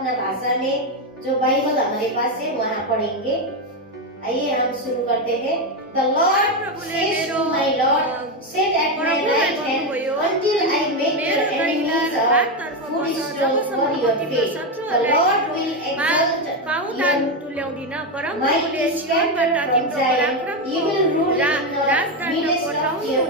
अपना भाषा में जो बाइबल हमारे पास है वहाँ पढ़ेंगे। आइए हम शुरू करते हैं। The Lord says to my Lord, sit at my right hand until I make your enemies a footstool for your feet. The Lord will exalt you, my scatter from Zion. You will rule in the midst of your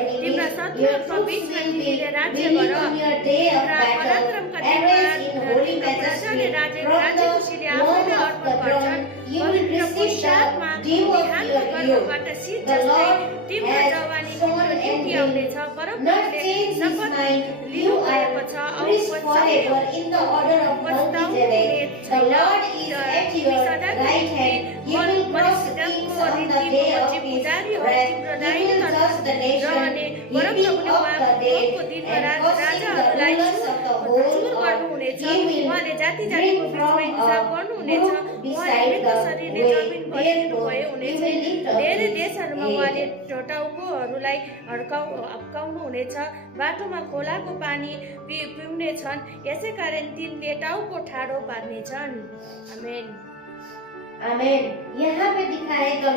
enemies. Your troops will be willing on your day of battle. Arise in holy majesty from the womb of the throne. You will receive the dew of your youth. The Lord has sworn and will not change his mind. You are priest forever in the order of Melchizedek. The Lord is at your right hand. You will crush kings on the day of his wrath. He will judge the nation, heaping up the dead and causing the rulers of the whole earth. He will bring from a brook beside the way. Therefore, he will lift up धेरै his देशहरूमा उहाँले head. टाउकोहरूलाई हप्काउनु हुनेछ, बाटोमा खोलाको पानी पिउने छन्, यसै कारण तिनले टाउको ठाडो पार्नेछन्। आमेन। Amen. यहाँ पे लिखा है the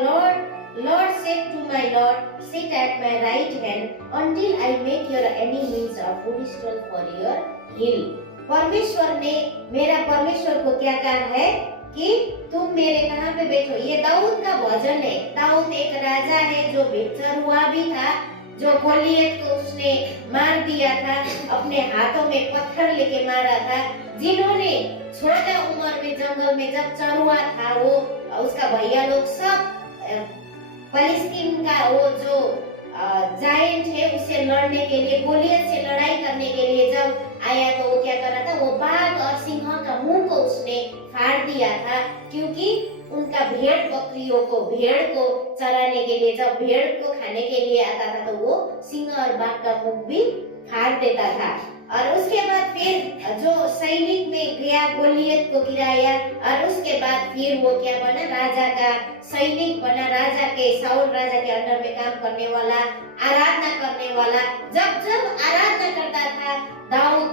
Lord said to my Lord, sit at my right hand until I make your enemies a footstool for your heel. परमेश्वर ने मेरा परमेश्वर को क्या कहा है कि तुम मेरे कहाँ पे बैठो। ये दाऊद का भजन है। दाऊद एक राजा है जो बेचैन हुआ भी था, जो गोलियत को उसने मार दिया था, अपने हाथों में पत्थर लेके मारा था, जिन्होंने छोटे उम्र में जंगल में जब चरुआ था, वो उसका भैया लोग सब फलस्तीन का वो जो जायंट है उससे लड़ने के लिए, गोलियत से लड़ाई करने के लिए जब आया तो वो क्या कर रहा था, वो बाघ और सिंह का मुंह को उसने फाड़ दिया था, क्योंकि उनका भेड़ को चराने के लिए जब भेड़ को खाने के लिए आता था तो वो सिंह और बाघ का मुंह भी फाड़ देता था। और उसके बाद फिर जो सैनिक में गया, गोलियत को गिराया, और उसके बाद फिर वो क्या बना, राजा का सैनिक बना, राजा के साउल राजा के अंडर में काम करने वाला, आराधना करने वाला। जब आराधना करता था दाऊद,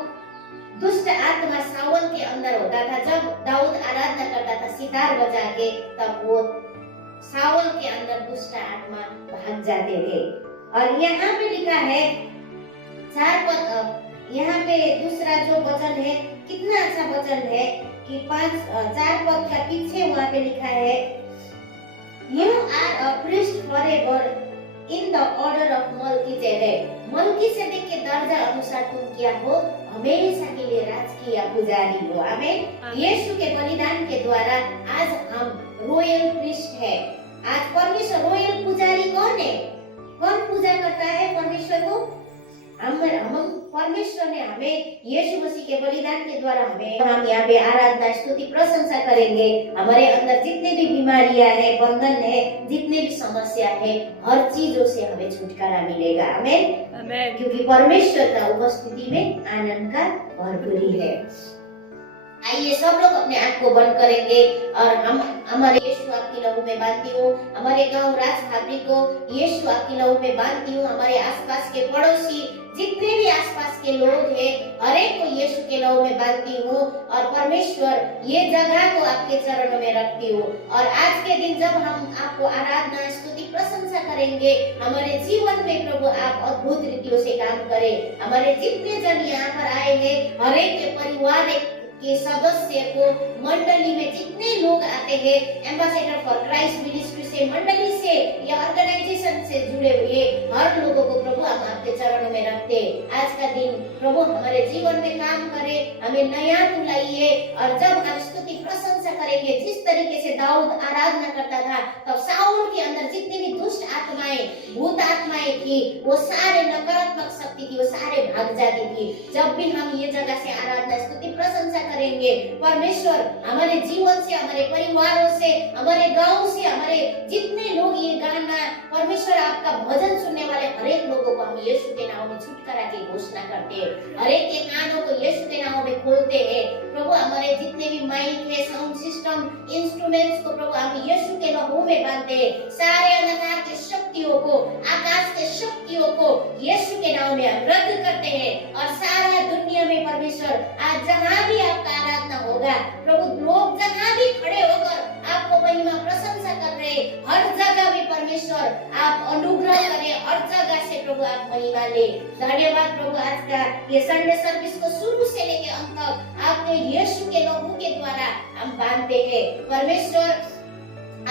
दुष्ट आत्मा साउल के अंदर होता था। जब दाऊद आराधना करता था सितार बजा के, तब वो साउल के अंदर दुष्ट आत्मा भाग जाते थे। और यहाँ पे लिखा है 4 पद, यहाँ पे दूसरा जो वचन है, कितना अच्छा वचन है कि 4 पद का पीछे वहाँ पे लिखा है You are a priest forever in the order of Melchizedek. Melchizedek के दर्जा अनुसार तुम क्या हो, हमेशा के लिए राजकीय पुजारी हो। आमीन। यीशु के बलिदान के द्वारा आज हम रॉयल प्रीस्ट है। आज परमेश्वर रॉयल पुजारी कौन है? कौन पूजा करता है परमेश्वर को? हम परमेश्वर ने हमें यीशु मसीह के बलिदान के द्वारा हम यहाँ पे आराधना स्तुति प्रशंसा करेंगे। हमारे अंदर जितने भी बीमारियां है, बंधन है, जितने भी समस्या है, हर चीजों से हमें छुटकारा मिलेगा। आमीन। क्योंकि परमेश्वर का उपस्थिति में आनंद का भरपूरी है। आइए सब लोग अपने आँख को बंद करेंगे और हम हमारे यीशु आपकी लहू में बांधती हूँ, हमारे गांव राज भाभी को यीशु आपकी लहू में बांधती हूँ, हमारे आसपास के पड़ोसी जितने भी आसपास के लोग हैं, हर एक को यीशु के लहू में बांधती हूँ। और परमेश्वर ये जगह को आपके चरणों में रखती हूँ। और आज के दिन जब हम आपको आराधना स्तुति प्रशंसा करेंगे, हमारे जीवन में प्रभु आप अद्भुत रीतियों से काम करें। हमारे जितने जन यहाँ पर आए हैं, हर एक के परिवार के सदस्य को, मंडली में जितने लोग आते हैं, एम्बेसडर फॉर क्राइस्ट मिनिस्ट्री से, मंडली से या ऑर्गेनाइजेशन से जुड़े हुए हर लोगों को प्रभु हम आपके चरणों में रखते। आज का दिन प्रभु हमारे जीवन में काम करे, हमें नया तुलाइए। और जब हम स्तुति प्रशंसा करेंगे, जिस तरीके से दाऊद आराधना करता था, तब साउल के अंदर जितनी भी दुष्ट आत्माएं, भूत आत्माएं थी, वो सारे नकारात्मक शक्ति थी, वो सारे भाग जाती थी। जब भी हम ये जगह से आराधना स्तुति प्रशंसा करेंगे, परमेश्वर हमारे जीवन से, हमारे परिवारों से, हमारे गांव से, हमारे जितने लोग ये गाना, परमेश्वर आपका भजन सुनने वाले हर एक लोगों को हम यीशु के नाम में छुटकारा की घोषणा करते हैं। हर एक के कानों को यीशु के नाम में खोलते हैं। प्रभु हमारे जितने भी माइक है, साउंड सिस्टम, इंस्ट्रूमेंट्स को प्रभु हम यीशु के नाम में बांधते हैं। सारे अंधकार की शक्तियों को, आकाश के शक्तियों को यीशु के नाम में हम रद्द करते हैं। और सारा दुनिया में परमेश्वर आज जहाँ भी आपका आराधना होगा, आप महिमा ले। धन्यवाद प्रभु, आज का ये संडे सर्विस को शुरू से लेके अंत तक आपने यीशु के लहू के द्वारा हम बांधते हैं। परमेश्वर,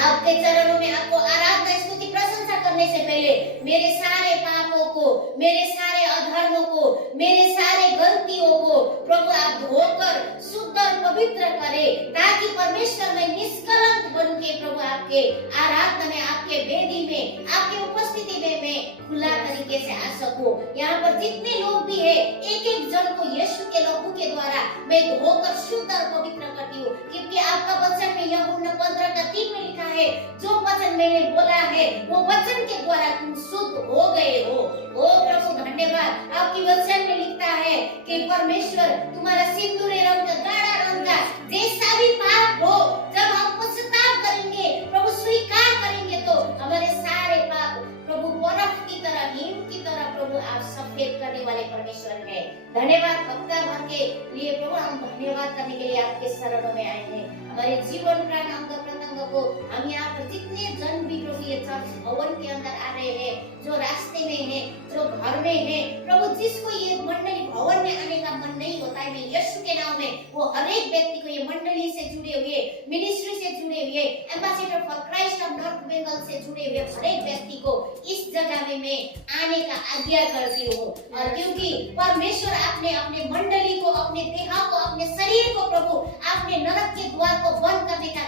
आपके चरणों में आपको आराधना स्तुति प्रशंसा करने से पहले मेरे सारे पापों को, मेरे सारे अधर्मों को, मेरे सारे गलतियों को प्रभु आप धोकर शुद्ध और पवित्र करें, ताकि परमेश्वर मैं निष्कलंक बन के प्रभु आपके आराधना में, आपके वेदी में, आपके उपस्थिति में मैं खुला तरीके से आ सकूं। यहाँ पर जितने लोग भी है, एक एक जन को यीशु के लहू के द्वारा मैं धोकर शुद्ध और पवित्र करती हूँ, क्योंकि आपका वचन में यूहन्ना 15:3 में लिखा है, जो वचन मैंने बोला है वो वचन के द्वारा तुम शुद्ध हो गए हो। ओ प्रभु धन्यवाद, आपकी वचन में लिखता है कि परमेश्वर तुम्हारा सिंदूरी रंग का, गाढ़ा रंग का जैसा भी पाप हो, जब हम पश्चाताप करेंगे, प्रभु स्वीकार करेंगे, तो हमारे सारे पाप प्रभु बर्फ की तरह, हिम की तरह प्रभु आप सफेद करने वाले परमेश्वर है। धन्यवाद, हफ्ता भर के लिए प्रभु हम धन्यवाद करने के लिए आपके शरणों में आए हैं। हमारे जीवन प्राण अंग प्रत्यंग को हम यहाँ पर जितने जन भी प्रभु ये चर्च भवन के अंदर आ रहे हैं, जो रास्ते में है, जो घर में है, प्रभु जिसको ये मंडली भवन में आने का मन नहीं होता है, मैं यीशु के नाम में वो हर एक व्यक्ति को, ये मंडली से जुड़े हुए, मिनिस्ट्री से जुड़े हुए, ambassador for Christ of North Bengal से जुड़े हुए हर एक व्यक्ति को इस जगह में मैं आने का आज्ञा करती हूँ। और क्योंकि परमेश्वर आपने अपने मंडली को, अपने देह को, अपने शरीर को प्रभु आपने नरक के द्वार को बंद करने का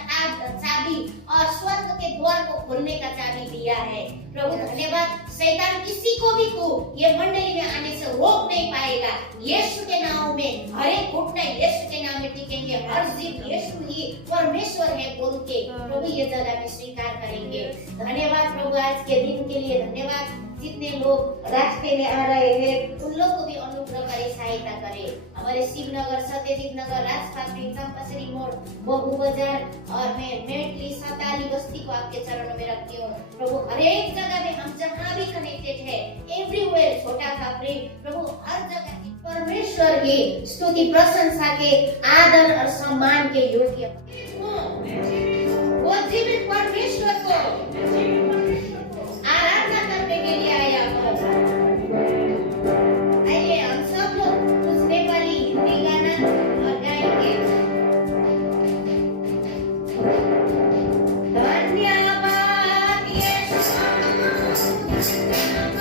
चाबी और स्वर्ग के द्वार को खोलने का चाबी दिया है। प्रभु धन्यवाद, शैतान किसी को भी तू ये मंडली में आने से रोक नहीं पाएगा। यीशु के नाम में हर एक घुटना यीशु के नाम में टिकेंगे, हर जीव यीशु ही परमेश्वर है बोल के प्रभु ये जगह में स्वीकार करेंगे। धन्यवाद प्रभु, आज के दिन के लिए धन्यवाद। जितने लोग रास्ते में आ रहे हैं उन लोग को भी अनुग्रह करे, सहायता करे। हमारे शिवनगर, सत्यजीत नगर, राजपाटरी, चंपासरी मोड़, बबू बाजार और मैं मेटली, सताली बस्ती को आपके चरणों में रखती हूँ। प्रभु हर एक जगह में हम जहाँ भी कनेक्टेड है, एवरीवेयर, छोटा खापरी, प्रभु हर जगह परमेश्वर की स्तुति प्रशंसा के, आदर और सम्मान के योग्य वो जीवित परमेश्वर को आराधना करने के लिए आया हूँ। आइए हम सब लोग कुछ नेपाली हिंदी गाना और गाएंगे। धन्यवाद यीशु, धन्यवाद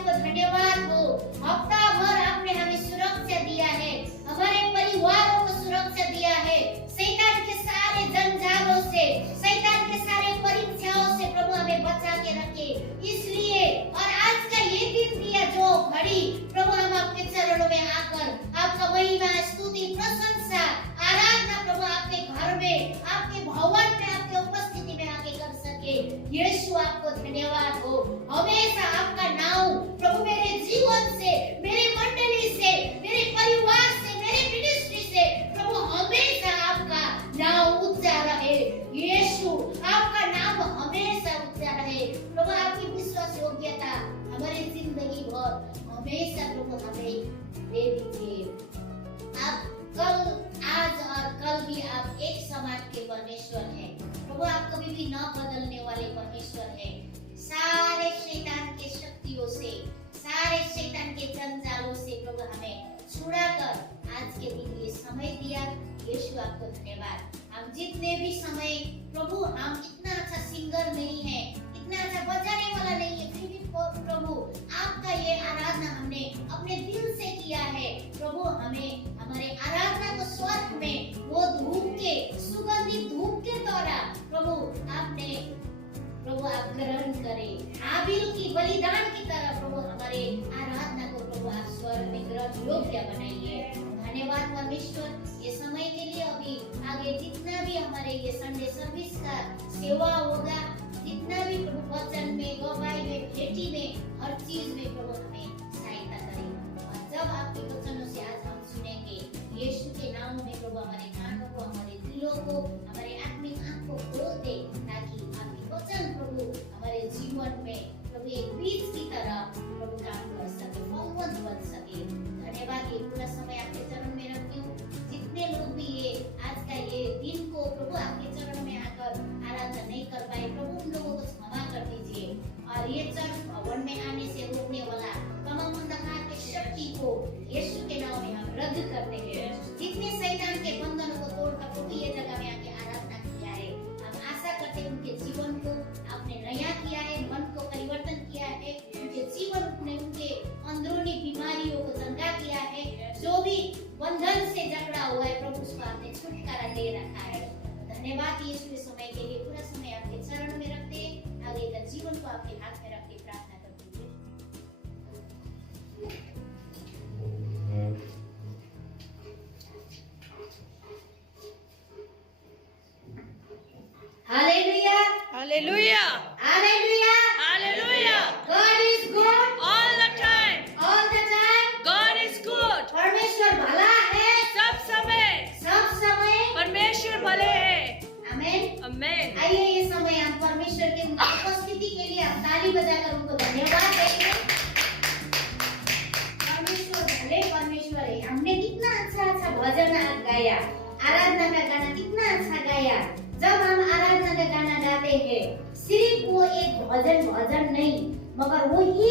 आपको धन्यवाद हो। हफ्ता भर आपने हमें सुरक्षा दिया है, हमारे परिवारों को सुरक्षा दिया है, शैतान के सारे जंजालों से, शैतान के सारे परीक्षाओं से प्रभु हमें बचा के रखे। इसलिए और आज का ये दिन दिया जो घड़ी, प्रभु हम आपके चरणों में आकर आपका महिमा, स्तुति, प्रशंसा, आराधना प्रभु आपके घर में, आपके भवन में, आपके उपस्थिति में आके कर सके। यीशु आपको धन्यवाद हो। हमेशा आपका नाम प्रभु मेरे जीवन से, मेरे मंडली से, मेरे परिवार से, मेरे मिनिस्ट्री से प्रभु हमेशा आपका नाम ऊंचा रहे। यीशु आपका नाम हमेशा ऊंचा रहे। प्रभु आपकी विश्वास योग्यता हमारी जिंदगी भर हमेशा प्रभु हमें दे दीजिए। आप कल, आज और कल भी आप एक समान के परमेश्वर हैं। प्रभु आप कभी भी न बदलने वाले परमेश्वर हैं। सारे शैतान के शक्तियों से, सारे शैतान के जंजालों से प्रभु हमें छुड़ाकर आज के दिन ये समय दिया। यीशु आपको धन्यवाद। हम जितने भी समय प्रभु, हम इतना अच्छा सिंगर नहीं है, इतना अच्छा बजाने वाला नहीं है, फिर भी प्रभु आपका ये आराधना हमने अपने दिल से किया है। प्रभु हमें हमारे आराधना को स्वर्ग में वो धूप के, सुगंधित धूप के द्वारा प्रभु आपने, प्रभु आप ग्रहण करें। हाबिल की बलिदान की तरह प्रभु हमारे आराधना को प्रभु आप स्वर्ग में ग्रहण योग्य बनाइए। धन्यवाद परमेश्वर ये समय के लिए। अभी आगे जितना भी हमारे ये संडे सर्विस का सेवा होगा, जितना भी प्रभु वचन में, गवाही में, भेटी में, हर चीज में प्रभु हमें सहायता करें। और जब आपके वचनों से आज हम सुनेंगे, यीशु के नाम में प्रभु हमारे कानों को, हमारे दिलों को, हमारे आत्मिक आँख को खोल दे, ताकि आपके वचन प्रभु हमारे जीवन में प्रभु एक बीज की तरह प्रभु काम कर सके, फलवंत बन सके। धन्यवाद। ये पूरा समय आपके चरण में रखती हूँ। जितने लोग भी ये आज का ये दिन को प्रभु आपके चरण में आकर आराधना नहीं कर पाए, प्रभु उन लोगों को क्षमा कर दीजिए। और ये चर्च भवन में आने से रोकने वाला तमाम अंधकार के शक्ति को यीशु के नाम में हम रद्द करते हैं। जितने शैतान के बंधनों को तोड़कर प्रभु ये जगह में आके आराधना किया है, हम आशा करते हैं उनके जीवन को आपने नया किया है, मन को परिवर्तन किया है, उनके जीवन में उनके अंदरूनी बीमारियों को चंगा किया है। जो भी बंधन से जकड़ा हुआ है प्रभु उसको आपने छुटकारा दे रखा है। धन्यवाद यीशु इस समय के लिए। पूरा समय आपके चरण में रखते, आगे का जीवन को आपके हाथ में रखते प्रार्थना करते हैं। Hallelujah, hallelujah, hallelujah, hallelujah. God is good All the time, all the time. God is good. परमेश्वर भला है सब समय सब समय। परमेश्वर भले हैं। आमेन। आमेन। आइए ये समय हम परमेश्वर के उपस्थिति के लिए हम ताली बजाकर उनको धन्यवाद देंगे। परमेश्वर भले परमेश्वर है। हमने कितना अच्छा भजन आज गाया, आराधना का गाना कितना अच्छा गाया। जब हम आराधना का गाना गाते हैं, सिर्फ वो एक भजन नहीं, मगर वही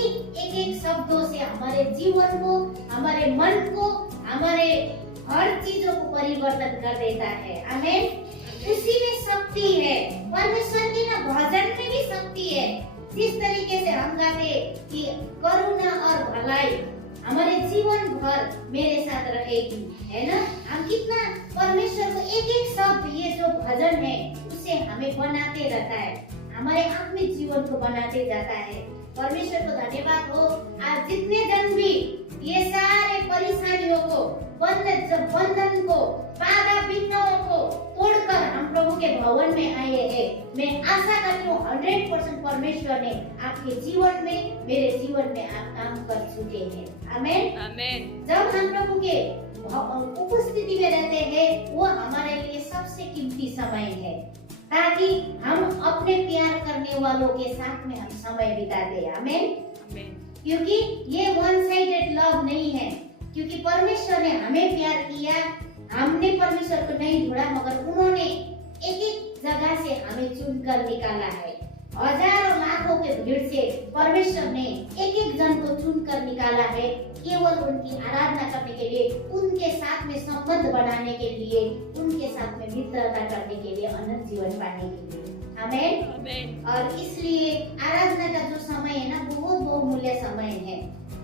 एक शब्दों से हमारे जीवन को, हमारे मन को, हमारे हर चीजों को परिवर्तन कर देता है। आमेन। उसी में शक्ति है। परमेश्वर की ना भजन में भी शक्ति है। जिस तरीके से हम गाते कि करुणा और भलाई हमारे जीवन भर मेरे साथ रहेगी, है ना। हम कितना परमेश्वर को एक शब्द, ये जो भजन है उससे हमें बनाते रहता है, हमारे आत्मिक जीवन को बनाते जाता है। परमेश्वर को धन्यवाद हो। आज जितने जन भी ये सारे परेशानियों को, बंधन को, बाधा बिघ्नों को तोड़कर हम प्रभु के भवन में आए हैं, मैं आशा करती हूँ 100% परमेश्वर ने आपके जीवन में, मेरे जीवन में आप काम कर चुके हैं। आमेन। आमेन। जब हम प्रभु के उपस्थिति में रहते हैं, वो हमारे लिए सबसे कीमती समय है, ताकि हम अपने प्यार करने वालों के साथ में हम समय बिताते। आमेन। क्योंकि ये वन साइडेड लव नहीं है, क्योंकि परमेश्वर ने हमें प्यार किया, हमने परमेश्वर को नहीं ढूंढा, मगर उन्होंने एक जगह से हमें चुनकर निकाला है। हजारों लाखों के भीड़ से परमेश्वर ने एक जन को चुनकर निकाला है, केवल उनकी आराधना करने के लिए, उनके साथ में संबंध बनाने के लिए, उनके साथ में मित्रता करने के लिए, अनंत जीवन पाने के लिए। आमेन। आमेन। और इसलिए आराधना का जो समय है ना, बहुत बहुमूल्य समय है।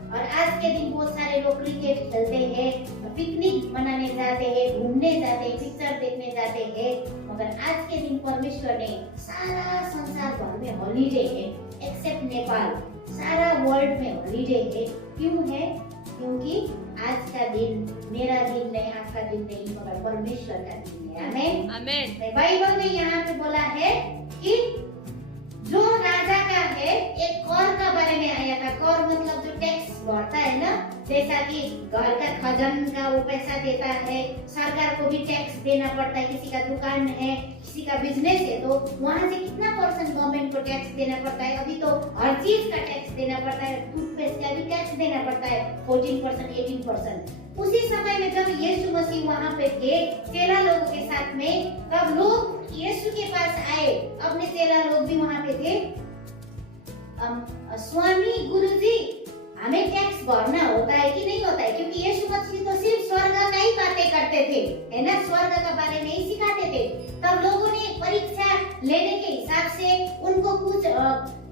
और आज के दिन बहुत सारे लोग क्रिकेट खेलते हैं, पिकनिक मनाने जाते हैं, घूमने जाते हैं, पिक्चर देखने जाते हैं, मगर आज के दिन परमेश्वर ने सारा संसार भर में हॉलीडे है, एक्सेप्ट नेपाल, सारा वर्ल्ड में हॉलीडे है। क्यों है? क्योंकि आज का दिन मेरा दिन नहीं, आपका दिन नहीं, मगर परमेश्वर का दिन है। आमेन। आमेन। बाइबल में यहाँ पे बोला है कि जो राजा का है, एक कर का बारे में आया था। कर मतलब जो टैक्स भरता है ना, जैसा कि घर का खजान का वो पैसा देता है, सरकार को भी टैक्स देना पड़ता है। किसी का दुकान है, किसी का बिजनेस है, तो वहाँ से कितना परसेंट गवर्नमेंट को टैक्स देना पड़ता है? अभी तो हर चीज का टैक्स देना पड़ता है, टूथपेस्ट का भी टैक्स देना पड़ता है, 14%, 18%। उसी समय में जब यीशु मसीह वहाँ पे थे चेला लोगों के साथ में, तब लोग यीशु के पास आए, अपने चेला लोग भी वहाँ पे थे। स्वामी, गुरुजी, हमें टैक्स भरना होता है कि नहीं होता है? क्योंकि यीशु मसीह तो सिर्फ स्वर्ग का ही बातें करते थे, है ना, स्वर्ग का बारे में ही सिखाते थे। तब लोगों ने परीक्षा लेने के हिसाब से, उनको कुछ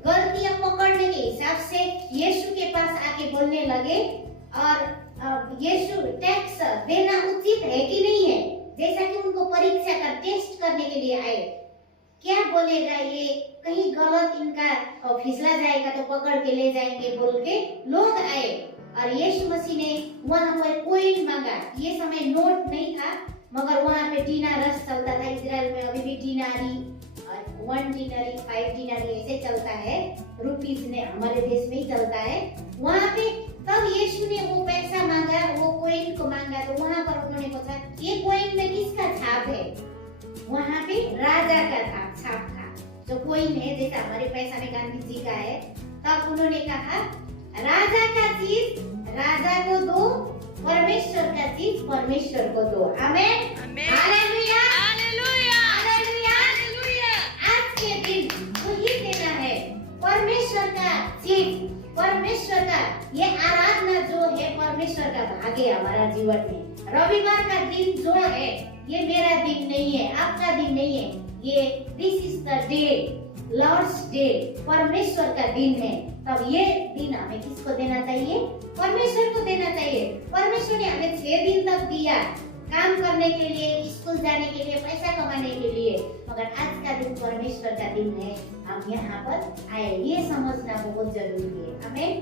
गलतियां पकड़ने के हिसाब से यीशु के पास आके बोलने लगे, और यीशु टैक्स देना उचित है कि नहीं है, जैसा कि उनको परीक्षा का टेस्ट करने के लिए आए। क्या बोलेगा ये, कहीं गलत इनका फिसला जाएगा तो पकड़ के ले जाएंगे बोल के लोग आए। और यीशु मसीह ने वहाँ पर कोइन मांगा। ये समय नोट नहीं था, मगर वहाँ पे दिनारस चलता था। इजराइल में अभी भी दिनारी, 1 दिनारी, 5 दिनारी ऐसे चलता है। रुपीस ने हमारे देश में ही चलता है। वहाँ पे तब यीशु ने वो पैसा मांगा, वो कोइन को मांगा, तो वहाँ पर उन्होंने पूछा ये कोइन में किसका छाप है? वहाँ पे राजा का छाप था। जो कोइन है, जैसे हमारे पैसा में गांधी जी का है, तब उन्होंने कहा राजा का चीज राजा को दो, परमेश्वर का चीज परमेश्वर को दो। Amen. Hallelujah, hallelujah, hallelujah, hallelujah. आज के दिन वही देना है, परमेश्वर का चीज, परमेश्वर का ये आराधना जो है, परमेश्वर का भाग है हमारा जीवन में। रविवार का दिन जो है, ये मेरा दिन नहीं है, आपका दिन नहीं है, ये this is the day, Lord's day, परमेश्वर का दिन है। तब ये दिन हमें किसको देना चाहिए? परमेश्वर को देना चाहिए। परमेश्वर ने हमें 6 दिन तक दिया काम करने के लिए, स्कूल जाने के लिए, पैसा कमाने के लिए, मगर आज का दिन परमेश्वर का दिन है। हम यहाँ पर आए, ये समझना बहुत जरूरी है। आमेन।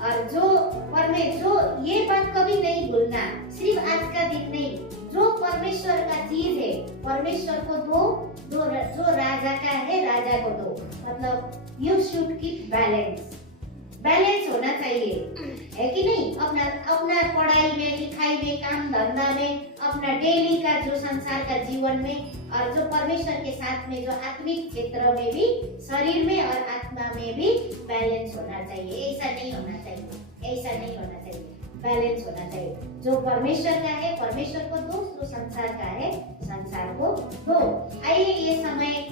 और जो ये बात कभी नहीं भूलना, सिर्फ आज का दिन नहीं, जो परमेश्वर का चीज है परमेश्वर को दो, जो राजा का है राजा को दो। मतलब यू शुड कीप बैलेंस होना चाहिए, है कि नहीं? अपना पढ़ाई में, लिखाई में, काम धंधा में, अपना डेली का जो संसार का जीवन में, और जो परमेश्वर के साथ में जो आत्मिक क्षेत्र में भी, शरीर में और आत्मा में भी बैलेंस होना चाहिए। ऐसा नहीं होना चाहिए, ऐसा नहीं होना चाहिए, बैलेंस होना चाहिए। जो परमेश्वर का है परमेश्वर को दो, जो संसार का है संसार को दो। आइए ये समय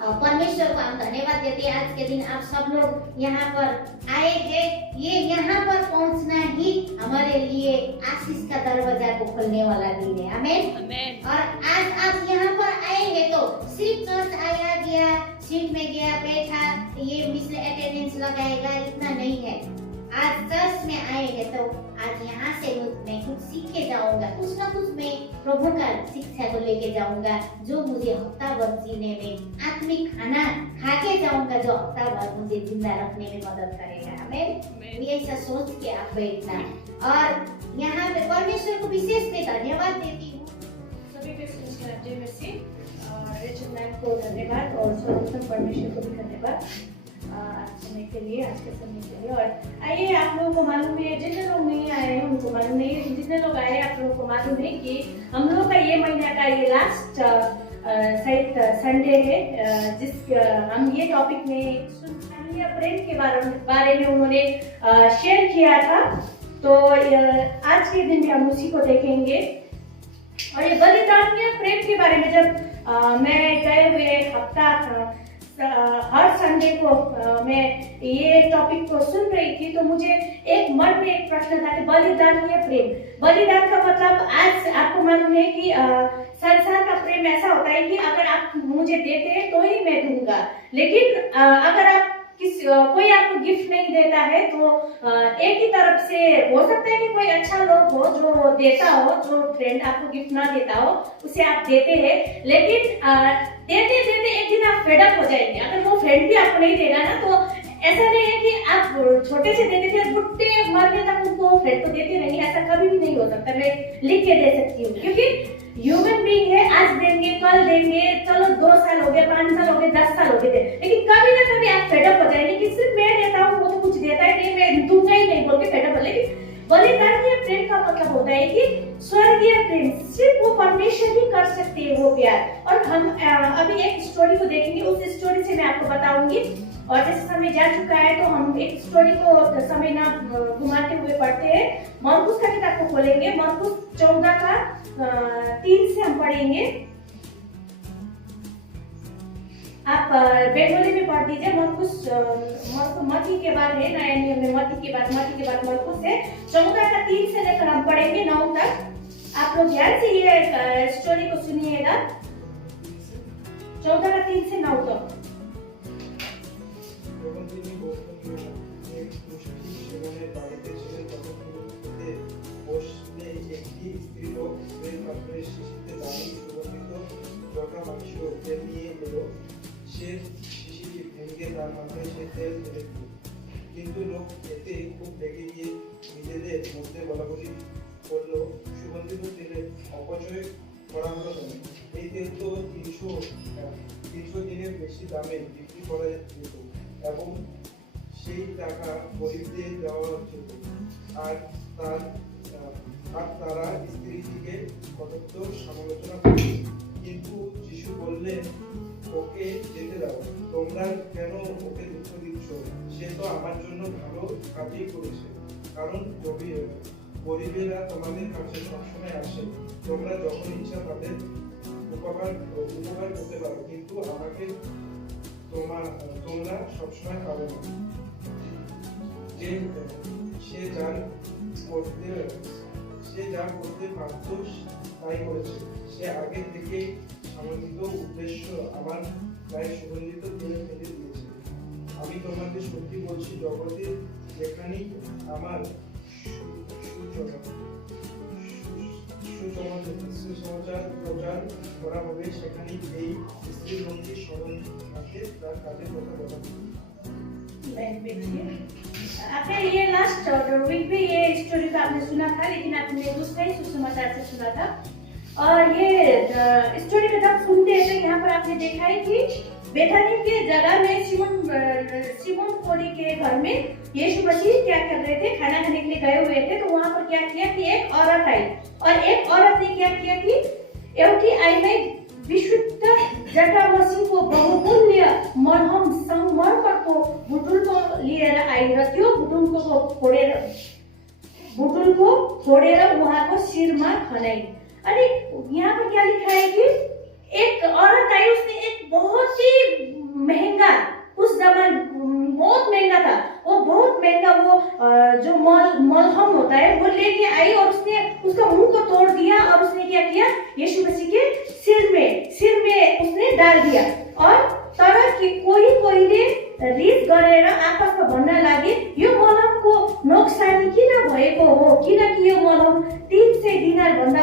परमेश्वर को हम धन्यवाद देते हैं। आज के दिन आप सब लोग यहाँ पर आए हैं, ये यहाँ पर पहुँचना ही हमारे लिए आशीष का दरवाजा को खोलने वाला दिन है। आमेन। और आज आप यहाँ पर आए हैं तो सिर्फ चर्च आया गया, सीट में गया, बैठा, ये मिस अटेंडेंस लगाएगा, इतना नहीं है। आज चर्च में आए हैं तो आज यहाँ से मैं कुछ सीख के जाऊंगा, कुछ ना कुछ मैं प्रभु का शिक्षा को लेके जाऊंगा, जो मुझे हफ्ता भर जीने में, आत्मिक खाना खा के जाऊंगा, जो हफ्ता भर मुझे जिंदा रखने में मदद करेगा। हमें ऐसा सोच के आप बैठना। और यहाँ पे परमेश्वर को विशेष में धन्यवाद देती हूँ, सभी रेचल मैम को धन्यवाद, और सर्वोत्तम परमेश्वर को भी धन्यवाद समय के लिए, आज के समय के लिए। और आइए, आप लोगों को मालूम है, जितने लोग नहीं आए हैं उनको मालूम नहीं है, जितने लोग आए आप लोगों को मालूम है कि हम लोग का ये महीना का ये लास्ट शायद संडे है, जिस हम ये टॉपिक में प्रेम के बारे में उन्होंने शेयर किया था। तो आज के दिन भी हम उसी को देखेंगे। और ये बलिदान प्रेम के बारे में जब मैं गए हुए हफ्ता हर संडे को मैं ये टॉपिक को सुन रही थी तो मुझे एक मन में एक प्रश्न था कि बलिदान या प्रेम। बलिदान का मतलब आज आपको मालूम है कि संसार का प्रेम ऐसा होता है कि अगर आप मुझे देते हैं तो ही मैं दूंगा, लेकिन अगर आप कोई आपको गिफ्ट नहीं देता है तो एक ही तरफ से हो सकता है कि कोई अच्छा लोग हो जो देता हो, जो फ्रेंड आपको गिफ्ट ना देता हो उसे आप देते हैं, लेकिन देते देते एक दिन आप फेड अप हो जाएंगे। अगर वो फ्रेंड भी आपको नहीं देगा ना तो ऐसा नहीं है कि आप छोटे से देते थे बुढ़े मरने तक उनको फ्रेंड को देते रहेंगे, ऐसा कभी भी नहीं हो सकता। मैं लिख के दे सकती हूँ क्योंकि ह्यूमन बीइंग है, आज देंगे कल देंगे, चलो 2 साल हो गए, 5 साल हो गए, 10 साल हो गए, लेकिन कभी ना कभी आप फेडअप हो जाएंगे कि सिर्फ मैं देता हूँ वो तो कुछ देता है नहीं, मैं दूंगा ही नहीं बोल के फेडअप हो। लेकिन बलिदानीय प्रेम का मतलब होता है कि स्वर्गीय प्रेम सिर्फ वो परमेश्वर ही कर सकते हैं वो प्यार। और हम अभी एक स्टोरी को देखेंगे, उस स्टोरी से मैं आपको बताऊंगी। और जैसे समय जा चुका है तो हम एक स्टोरी को समय ना घुमाते हुए पढ़ते हैं। मरकुस का किताब को खोलेंगे, मरकुस 14 का 3 से हम पढ़ेंगे। आप बेंगोली में पढ़ दीजिए। मरकुस मत्ती के बाद है, नया नियम में मत्ती के बाद मरकुस है। 14 का 3 से लेकर हम पढ़ेंगे 9 तक। आप लोग ध्यान से ये स्टोरी को सुनिएगा। 14 का 3 से 9 तक। যখন তিনি সেবনের বাড়িতে ছিলেন তখন তিনি বসলে একটি স্ত্রীলোক পাত্রের শিশিতে দামি সুগন্ধিত জটা মাংস তেল নিয়ে এলো। সে শিশিটি ভেঙে তার মাথায় সে তেল ঢেলে দিল। কিন্তু লোক এতে খুব রেগে গিয়ে নিজেদের মধ্যে বলাবলি করলো, সুগন্ধিত তেলের অপচয় করা হলো কেন? এই তেল তো 300 দিনের বেশি দামে বিক্রি করা যেত এবং সেই টাকা গরিবদের দেওয়া যেত। আর তারা স্ত্রীটিকে কটূক্ত সমালোচনা করল। কিন্তু যিশু বললেন, ওকে যেতে দাও, তোমরা কেন ওকে দুঃখ দিচ্ছ? সে তো আমার জন্য ভালো কাজই করেছে। কারণ গরিবেরা তোমাদের কাছে সবসময় আসে, তোমরা যখন ইচ্ছা তাদের উপকার করতে পারো, কিন্তু আমাকে তোমরা সবসময় পাবে না। সে যা করতে পারত তাই করেছে। সে আগে থেকে সমন্বিত উদ্দেশ্য আমার গায়ে সুগন্ধিত তেল ফেলে দিয়েছে। আমি তোমাকে সত্যি বলছি, জগতে যেখানেই আমার সুসমাচার প্রচার করা হবে সেখানেই এই স্ত্রীবন্দী স্মরণকে তার কাজের কথা বলা হবে। आपने ये लास्ट वीक भी ये स्टोरी को आपने सुना था, लेकिन आपने दूसरा ही सुसमाचार से सुना था। और ये स्टोरी को जब सुनते हैं तो यहाँ पर आपने देखा है कि बेथानी के जगह में सिमोन कोड़ी के घर में यीशु मसीह क्या कर रहे थे, खाना खाने के लिए गए हुए थे। तो वहां पर क्या किया कि एक औरत आई और एक औरत ने क्या किया कि एउटी आईले विशुद्ध जटामसी को बहुमूल्य मरहम संगमरमरको बुटुलको लिएर आई र त्यो बुटुलको फोडेर उहाँको शिरमा खनाई। अनि यहाँ पर क्या लिखा है कि एक औरत आई, उसने एक बहुत ही महंगा, उस जमाने बहुत महंगा था वो, बहुत महंगा वो जो मलहम होता है वो लेके आई और उसने उसका मुंह को तोड़ दिया और उसने क्या किया, यीशु मसीह के सिर में उसने डाल दिया। और तर कि कोहीले रिस गरेर आपसमा भन्न लागे यो मलहमको नोक्सानी किन भएको हो, किनकि यो मलहम 300 दिनार भन्दा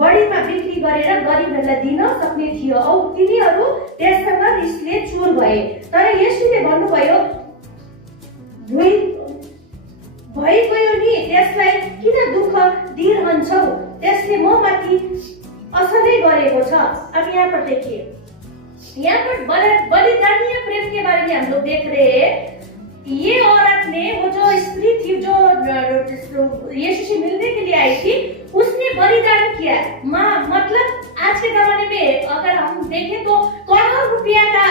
बढीमा बिक्री गरेर गरिबहरूलाई दिन सक्ने थियो औ तिनीहरू त्यससँग रिसले चुर भए। तर येशूले भन्नुभयो, भइगयो नि, त्यसलाई किन दुःख दिइरहन्छौ, त्यसले ममाथि असलै गरेको छ। अब यहाँ पर देखिए, यहाँ पर बलिदानीय प्रेम के बारे में हम लोग देख रहे हैं। ये औरत ने, वो जो स्त्री थी जो यीशु से मिलने के लिए आई थी, उसने बलिदान किया। मतलब आज के जमाने में अगर हम देखें तो करोड़ रुपया का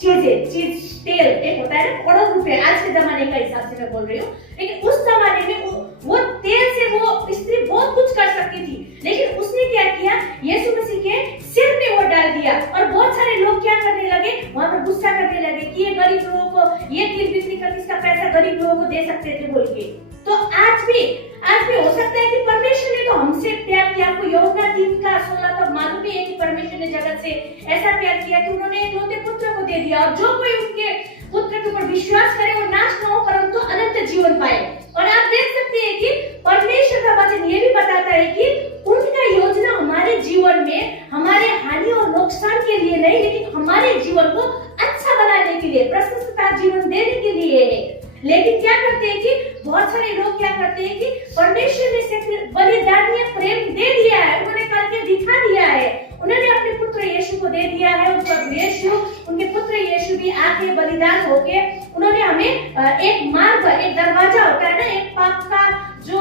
चीज तेल एक होता है ना, करोड़ रुपया आज के जमाने का हिसाब से मैं बोल रही हूँ, लेकिन उस जमाने में वो तेल से वो स्त्री बहुत कुछ कर सकती थी, लेकिन उसने क्या किया, यीशु मसीह के सिर में वो डाल दिया। और बहुत सारे लोग क्या करने लगे, दूसरों को दे सकते थे बोल के। तो आज भी हो सकता है कि परमेश्वर ने तो हमसे प्यार किया। आपको यूहन्ना 3:16 तक मालूम है कि परमेश्वर ने जगत से ऐसा प्यार किया कि उन्होंने एकलौते पुत्र को दे दिया, और जो कोई उनके पुत्र के ऊपर विश्वास करे वो नाश न हो परंतु अनंत जीवन पाए। और आप देख सकते हैं कि परमेश्वर का वचन ये भी बताता है कि उनका योजना हमारे जीवन में हमारे हानि और नुकसान के लिए नहीं, लेकिन हमारे जीवन को अच्छा बनाने के लिए, प्रशस्त जीवन देने के लिए है। लेकिन क्या करते हैं कि बहुत सारे लोग क्या करते हैं कि परमेश्वर ने बलिदानीय प्रेम दे दिया है, उन्होंने करके दिखा दिया है, उन्होंने अपने पुत्र यीशु को दे दिया है। उनके पुत्र यीशु भी आके बलिदान होके उन्होंने हमें एक मार्ग, एक दरवाजा होता है ना, एक पाप का, जो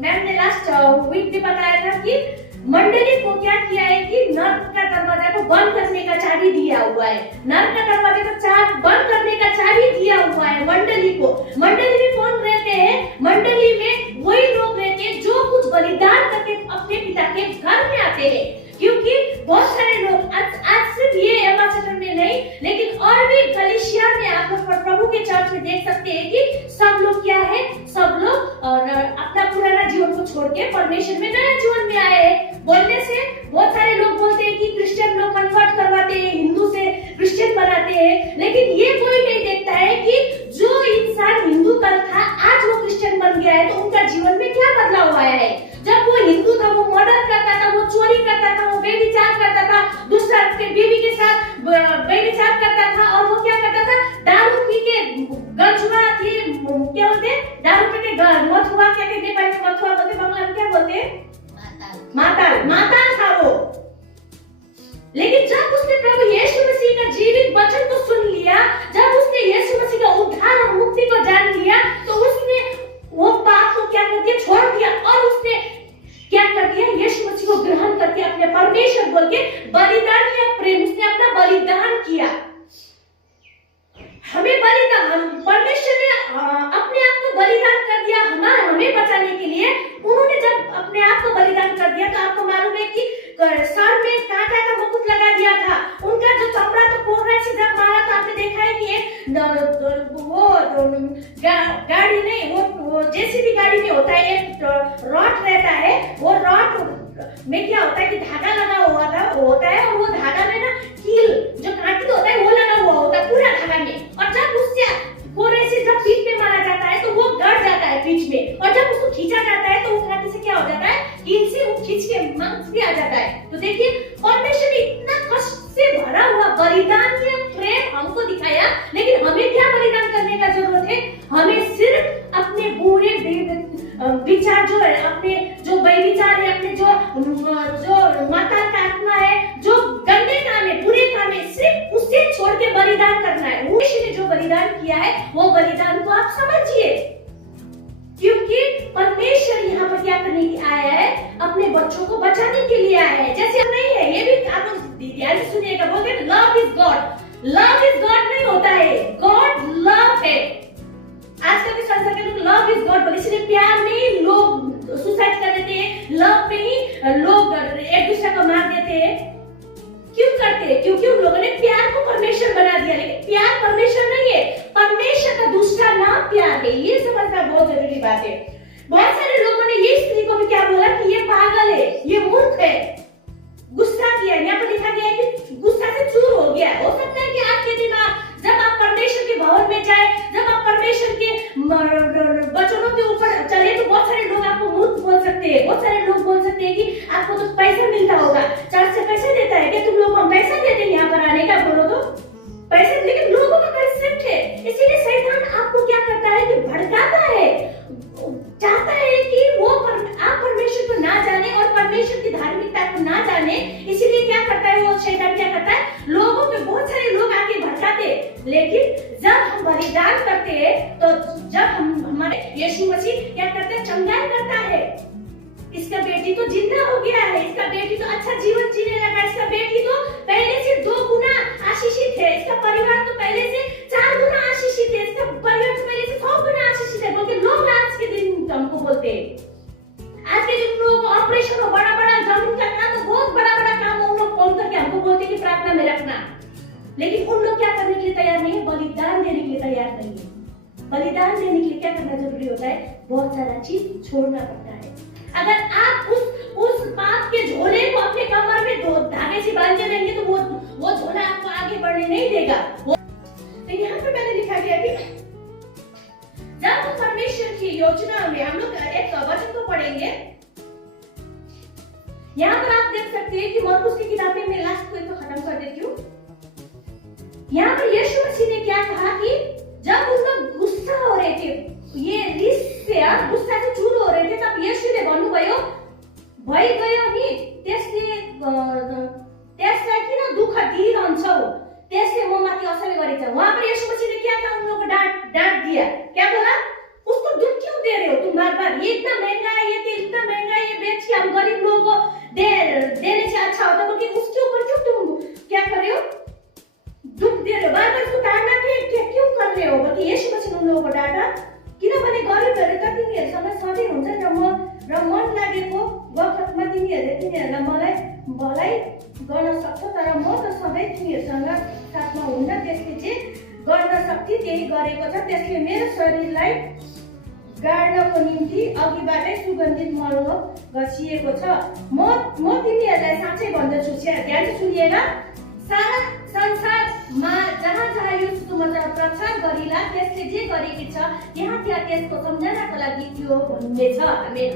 मैम ने लास्ट वीक भी बताया था कि मंडली को क्या किया है कि नर्क का दरवाजा को बंद करने का चाबी दिया हुआ है। नर्क का दरवाजा को बंद करने का चाबी दिया हुआ है मंडली को। मंडली में कौन रहते हैं? मंडली में वही लोग रहते हैं जो कुछ बलिदान करके अपने पिता के घर में आते हैं। क्योंकि बहुत सारे लोग आज सिर्फ ये एम्बेसडर में नहीं, लेकिन और भी गलीशिया में आप लोग प्रभु के चर्च में देख सकते हैं कि सब लोग क्या है, सब लोग अपना पुराना जीवन को छोड़ के परमेश्वर में नया जीवन में आए हैं। बोलने से बहुत सारे लोग बोलते हैं कि क्रिश्चियन लोग कन्वर्ट करवाते हैं, हिंदू से क्रिश्चियन बनाते हैं, लेकिन ये कोई नहीं देखता है कि जो इंसान हिंदू कल था आज वो क्रिश्चियन बन गया है, तो उनका जीवन में क्या बदलाव आया है। जब वो हिंदू था वो मर्डर करता था, वो चोरी करता था, वो बेविचार करता था, दूसरा के बीवी के साथ बेविचार करता था, और वो क्या करता था, दारू पी के गंजुआ थी, क्या बोलते, दारू पी के मथुआ, क्या कहते हैं मथुआ बोलते, बांग्ला में क्या बोलते हैं, माताल था वो। लेकिन जब उसने प्रभु यीशु मसीह का जीवित वचन को सुन लिया, जब उसने यीशु मसीह का उद्धार और मुक्ति को जान लिया, तो उसने वो पाप को क्या कर दिया, छोड़ दिया, और उसने क्या कर दिया, यीशु मसीह को ग्रहण करके अपने परमेश्वर बोल के बलिदान या प्रेम, उसने अपना बलिदान किया। हमें बलिदान, परमेश्वर ने अपने आप को बलिदान कर दिया हमें बचाने के लिए। उन्होंने जब अपने आप को बलिदान कर दिया, तो आपको मालूम है कि सर में कांटा का मुकुट लगा दिया था, उनका जो चमड़ा तो कोहरा से जब मारा, तो आपने देखा है कि वो गाड़ी नहीं, वो जेसीबी गाड़ी में होता है, एक रॉड रहता है, वो रॉड में क्या होता है कि धागा लगा हुआ होता है, और वो धागा में ना कील जो कांटी होता है वो लगा हुआ होता है पूरा धागा में, और जब उससे कोहरे से जब पीठ पे मारा जाता है तो वो गड़ जाता है पीठ में, और जब उसको खींचा जाता है तो उस कांटे से क्या हो जाता है, कील से वो खींच के मांस भी आ जाता है। तो देखिए परमेश्वर ने इतना कष्ट से भरा हुआ बलिदान या प्रेम हमको दिखाया, लेकिन हमें क्या बलिदान करने का जरूरत है? हमें सिर्फ अपने बुरे विचार जो है, अपने जो बेविचार है, अपने जो माता का आत्मा है, जो गंदे काम है, बुरे काम है, सिर्फ उसे छोड़ के बलिदान करना है। यीशु ने जो बलिदान किया है वो बलिदान को आप समझिए, क्योंकि परमेश्वर यहाँ पर क्या करने के आया है, अपने बच्चों को बचाने के लिए आया है। जैसे नहीं है, ये भी आप ध्यान से सुनिएगा, बोलते हैं love is God. Love is God नहीं होता है, गॉड लव है। आजकल के संसार के लोग लव इज गॉड बोले, इसलिए प्यार में ही लोग सुसाइड कर देते हैं, लव में ही लोग एक दूसरे को मार देते हैं। क्यों करते हैं? क्योंकि उन लोगों ने प्यार को परमेश्वर बना दिया, लेकिन प्यार परमेश्वर नहीं है, परमेश्वर का दूसरा नाम प्यार है। ये समझना बहुत जरूरी बात है। बहुत सारे लोगों ने ये स्त्री को भी क्या बोला कि ये पागल है, ये मूर्ख है, गुस्सा किया। यहाँ पर लिखा गया है कि गुस्सा से चूर हो गया। हो सकता है कि आज के दिन जब आप परमेश्वर के भवन में जाए, जब आप परमेश्वर के वचनों के ऊपर चले, तो बहुत सारे लोग आपको मूर्ख बोल सकते हैं। बहुत सारे लोग बोल सकते हैं कि आपको तो पैसा मिलता होगा, चर्च से पैसा देता है क्या तुम लोग? हम पैसा देते हैं यहाँ पर आने का, बोलो तो पैसे, लेकिन लोगों का कंसेप्ट है। इसीलिए शैतान आपको क्या करता है कि भड़काता है, चाहता है कि वो आप परमेश्वर को ना जाने और परमेश्वर की धार्मिकता को ना जाने। इसीलिए क्या करता है वो शैतान, क्या करता है, लोगों पे बहुत सारे लोग आके भड़काते। लेकिन जब हम बलिदान करते हैं, तो जब हम हमारे यीशु मसीह क्या करते हैं, चंगाई करता है। इसका बेटी तो जिंदा हो गया है, इसका बेटी तो अच्छा जीवन जीने लगा, इसका बेटी तो पहले से 2 गुना आशीषित है, इसका परिवार तो पहले से 4 गुना आशीषित है, इसका परिवार तो पहले से 100 गुना आशीषित है, बोलते लोग आज के दिन हमको बोलते हैं। आज के दिन लोग ऑपरेशन हो, बड़ा बड़ा जमीन का काम, तो बहुत बड़ा बड़ा काम उन लोग फोन करके हमको बोलते कि प्रार्थना में रखना, लेकिन उन लोग क्या करने के लिए तैयार नहीं है, बलिदान देने के लिए तैयार नहीं है। बलिदान देने के लिए क्या करना जरूरी होता है? बहुत सारा चीज छोड़ना पड़ता है। अगर आप उस पाप के झोले को अपने कमर में धागे से बांधे रहेंगे तो वो झोला आपको आगे बढ़ने नहीं देगा। तो यहाँ पर मैंने लिखा गया कि जब परमेश्वर की योजना में हम लोग एक वचन को पढ़ेंगे, यहाँ पर आप देख सकते हैं कि मरकुस की किताब में मैं लास्ट पॉइंट को खत्म कर देती हूँ। यहाँ पर यीशु मसीह ने क्या कहा कि जब उन लोग गुस्सा हो रहे थे, ये रिस से गुस्सा से चूर हो रहे थे, तब यीशुले भन्नुभयो भइगयो नि त्यसलाई किन दुःख दिइरहन्छौ, त्यसले म माथि असर गरेछ। वहां पर यीशु मसीह ने क्या कहा? उन लोगों को डांट दिया। क्या बोला? उसको दुख क्यों दे रहे हो तुम बार बार? ये इतना महंगा है, ये तेल इतना महंगा है, ये बेच के हम गरीब लोगों को देने से अच्छा होता, क्योंकि उसके ऊपर क्यों तुम क्या कर रहे हो? दुख दे रहे हो, बार बार उसको डांटना क्यों कर रहे हो? बल्कि यीशु मसीह ने उन लोगों को डांटा किनभने गरिबहरू त तिमीहरूसँग सधैँ हुन्छ र मन लागेको वखतमा तिमीहरूले मलाई भलाइ गर्न सक्छौ, तर म त सधैँ तिमीहरूसँग साथमा हुन्न। त्यसले चाहिँ गर्न सक्थे त्यही गरेको छ। त्यसले मेरो शरीरलाई गाड्नको निम्ति अघिबाटै सुगन्धित मल घसिएको छ। म तिमीहरूलाई साँच्चै भन्दछु, ध्यान से सुनिएगा, सारा संसारमा जहाँ जहाँ यो सुसमाचार प्रचार गरिला त्यसले जे गरेकी छ यहाँ त्यहाँ त्यसको सम्झनाको लागि त्यो भन्ने छ। हमें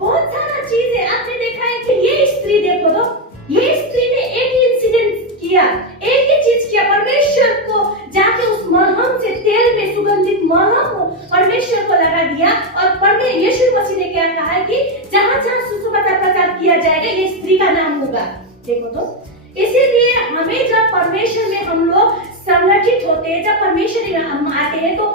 बहुत सारा चीज है। आपने देखा है कि ये स्त्री देखो तो, ये स्त्री ने एक ही इंसिडेंट किया, एक ही चीज किया, परमेश्वर को जाके उस मलहम से तेल में सुगंधित मलहम परमेश्वर को लगा दिया। और यीशु मसीह ने क्या कहा है कि जहाँ जहाँ सुसमाचार प्रचार किया जाएगा ये स्त्री का नाम होगा। देखो तो, इसीलिए हमें जब परमेश्वर में हम लोग संगठित होते हैं, जब परमेश्वर में हम आते हैं तो